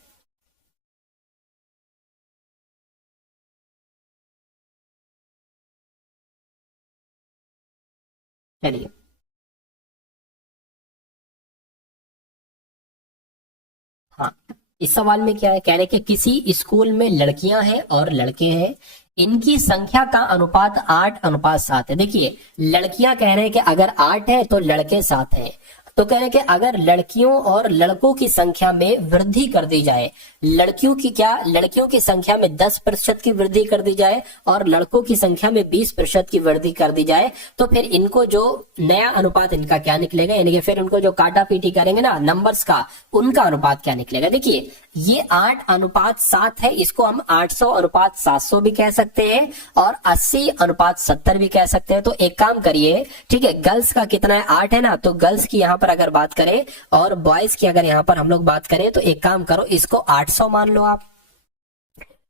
चलिए, हाँ इस सवाल में क्या है, कह रहे कि किसी स्कूल में लड़कियां हैं और लड़के हैं, इनकी संख्या का अनुपात 8:7 है। देखिए लड़कियां कह रहे हैं कि अगर 8 है तो लड़के 7 हैं। तो कह रहे हैं कि अगर लड़कियों और लड़कों की संख्या में वृद्धि कर दी जाए, लड़कियों की क्या, लड़कियों की संख्या में 10% की वृद्धि कर दी जाए और लड़कों की संख्या में 20% की वृद्धि कर दी जाए, तो फिर इनको जो नया अनुपात इनका क्या निकलेगा, यानी कि फिर उनको जो काटा पीटी करेंगे ना नंबर्स का, उनका अनुपात क्या निकलेगा। देखिए ये 8:7 है, इसको हम 800:700 भी कह सकते हैं और 80:70 भी कह सकते हैं। तो एक काम करिए, ठीक है, गर्ल्स का कितना है, 8 है ना, तो गर्ल्स की यहाँ पर अगर बात करें और बॉयज की अगर यहाँ पर हम लोग बात करें, तो एक काम करो, इसको 800 मान लो आप,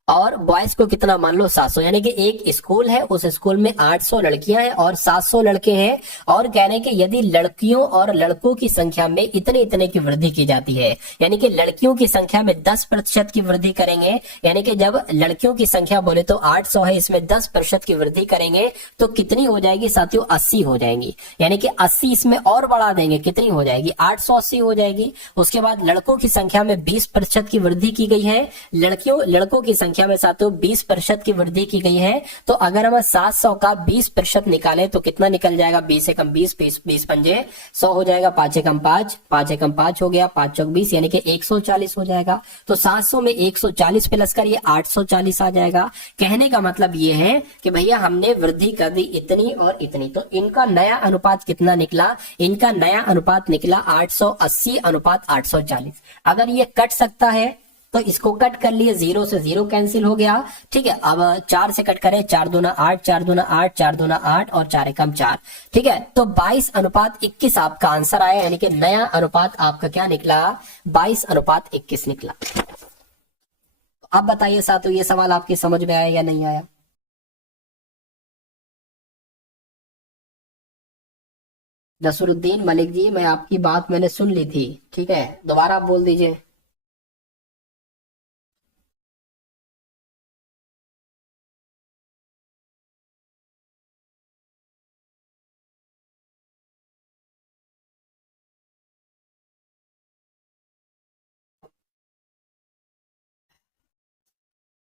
और बॉयज को कितना मान लो, 700। यानी कि एक स्कूल है, उस स्कूल में 800 लड़कियां हैं और 700 लड़के हैं। और कह रहे हैं कि यदि लड़कियों और लड़कों की संख्या में इतने इतने की वृद्धि की जाती है, यानी कि लड़कियों की संख्या में 10% की वृद्धि करेंगे, यानी कि जब लड़कियों की संख्या बोले तो 800 है, इसमें 10% की वृद्धि करेंगे तो कितनी हो जाएगी साथियों, 80 हो जाएंगी। यानी कि 80 इसमें और बढ़ा देंगे, कितनी हो जाएगी, 880 हो जाएगी। उसके बाद लड़कों की संख्या में 20% की वृद्धि की गई है, लड़कों की संख्या में साथियों 20% की वृद्धि की गई है। तो अगर हम 700 का 20% निकालें तो कितना निकल जाएगा, 20 एकम 20, 20 पंजे 100 हो जाएगा, 5 एकम 5, 5 एकम 5 हो गया, 5 चौक 20, यानी कि 140 हो जाएगा। तो 700 में 140 प्लस करिए, 840 आ जाएगा। कहने का मतलब ये है कि भैया हमने वृद्धि कर दी इतनी और इतनी, तो इनका नया अनुपात कितना निकला, इनका नया अनुपात निकला 880:840। अगर ये कट सकता है तो इसको कट कर लिए, 0 से 0 कैंसिल हो गया। ठीक है, अब 4 से कट करें, 4 दूना 8, 4 दूना 8, 4 दूना 8 और 4 एकम 4। ठीक है, तो 22:21 आपका आंसर आया, यानी कि नया अनुपात आपका क्या निकला, 22:21 निकला। अब बताइए साथियों, ये सवाल आपकी समझ में आया या नहीं आया? नसरुद्दीन मलिक जी, मैं आपकी बात मैंने सुन ली थी, ठीक है, दोबारा आप बोल दीजिए।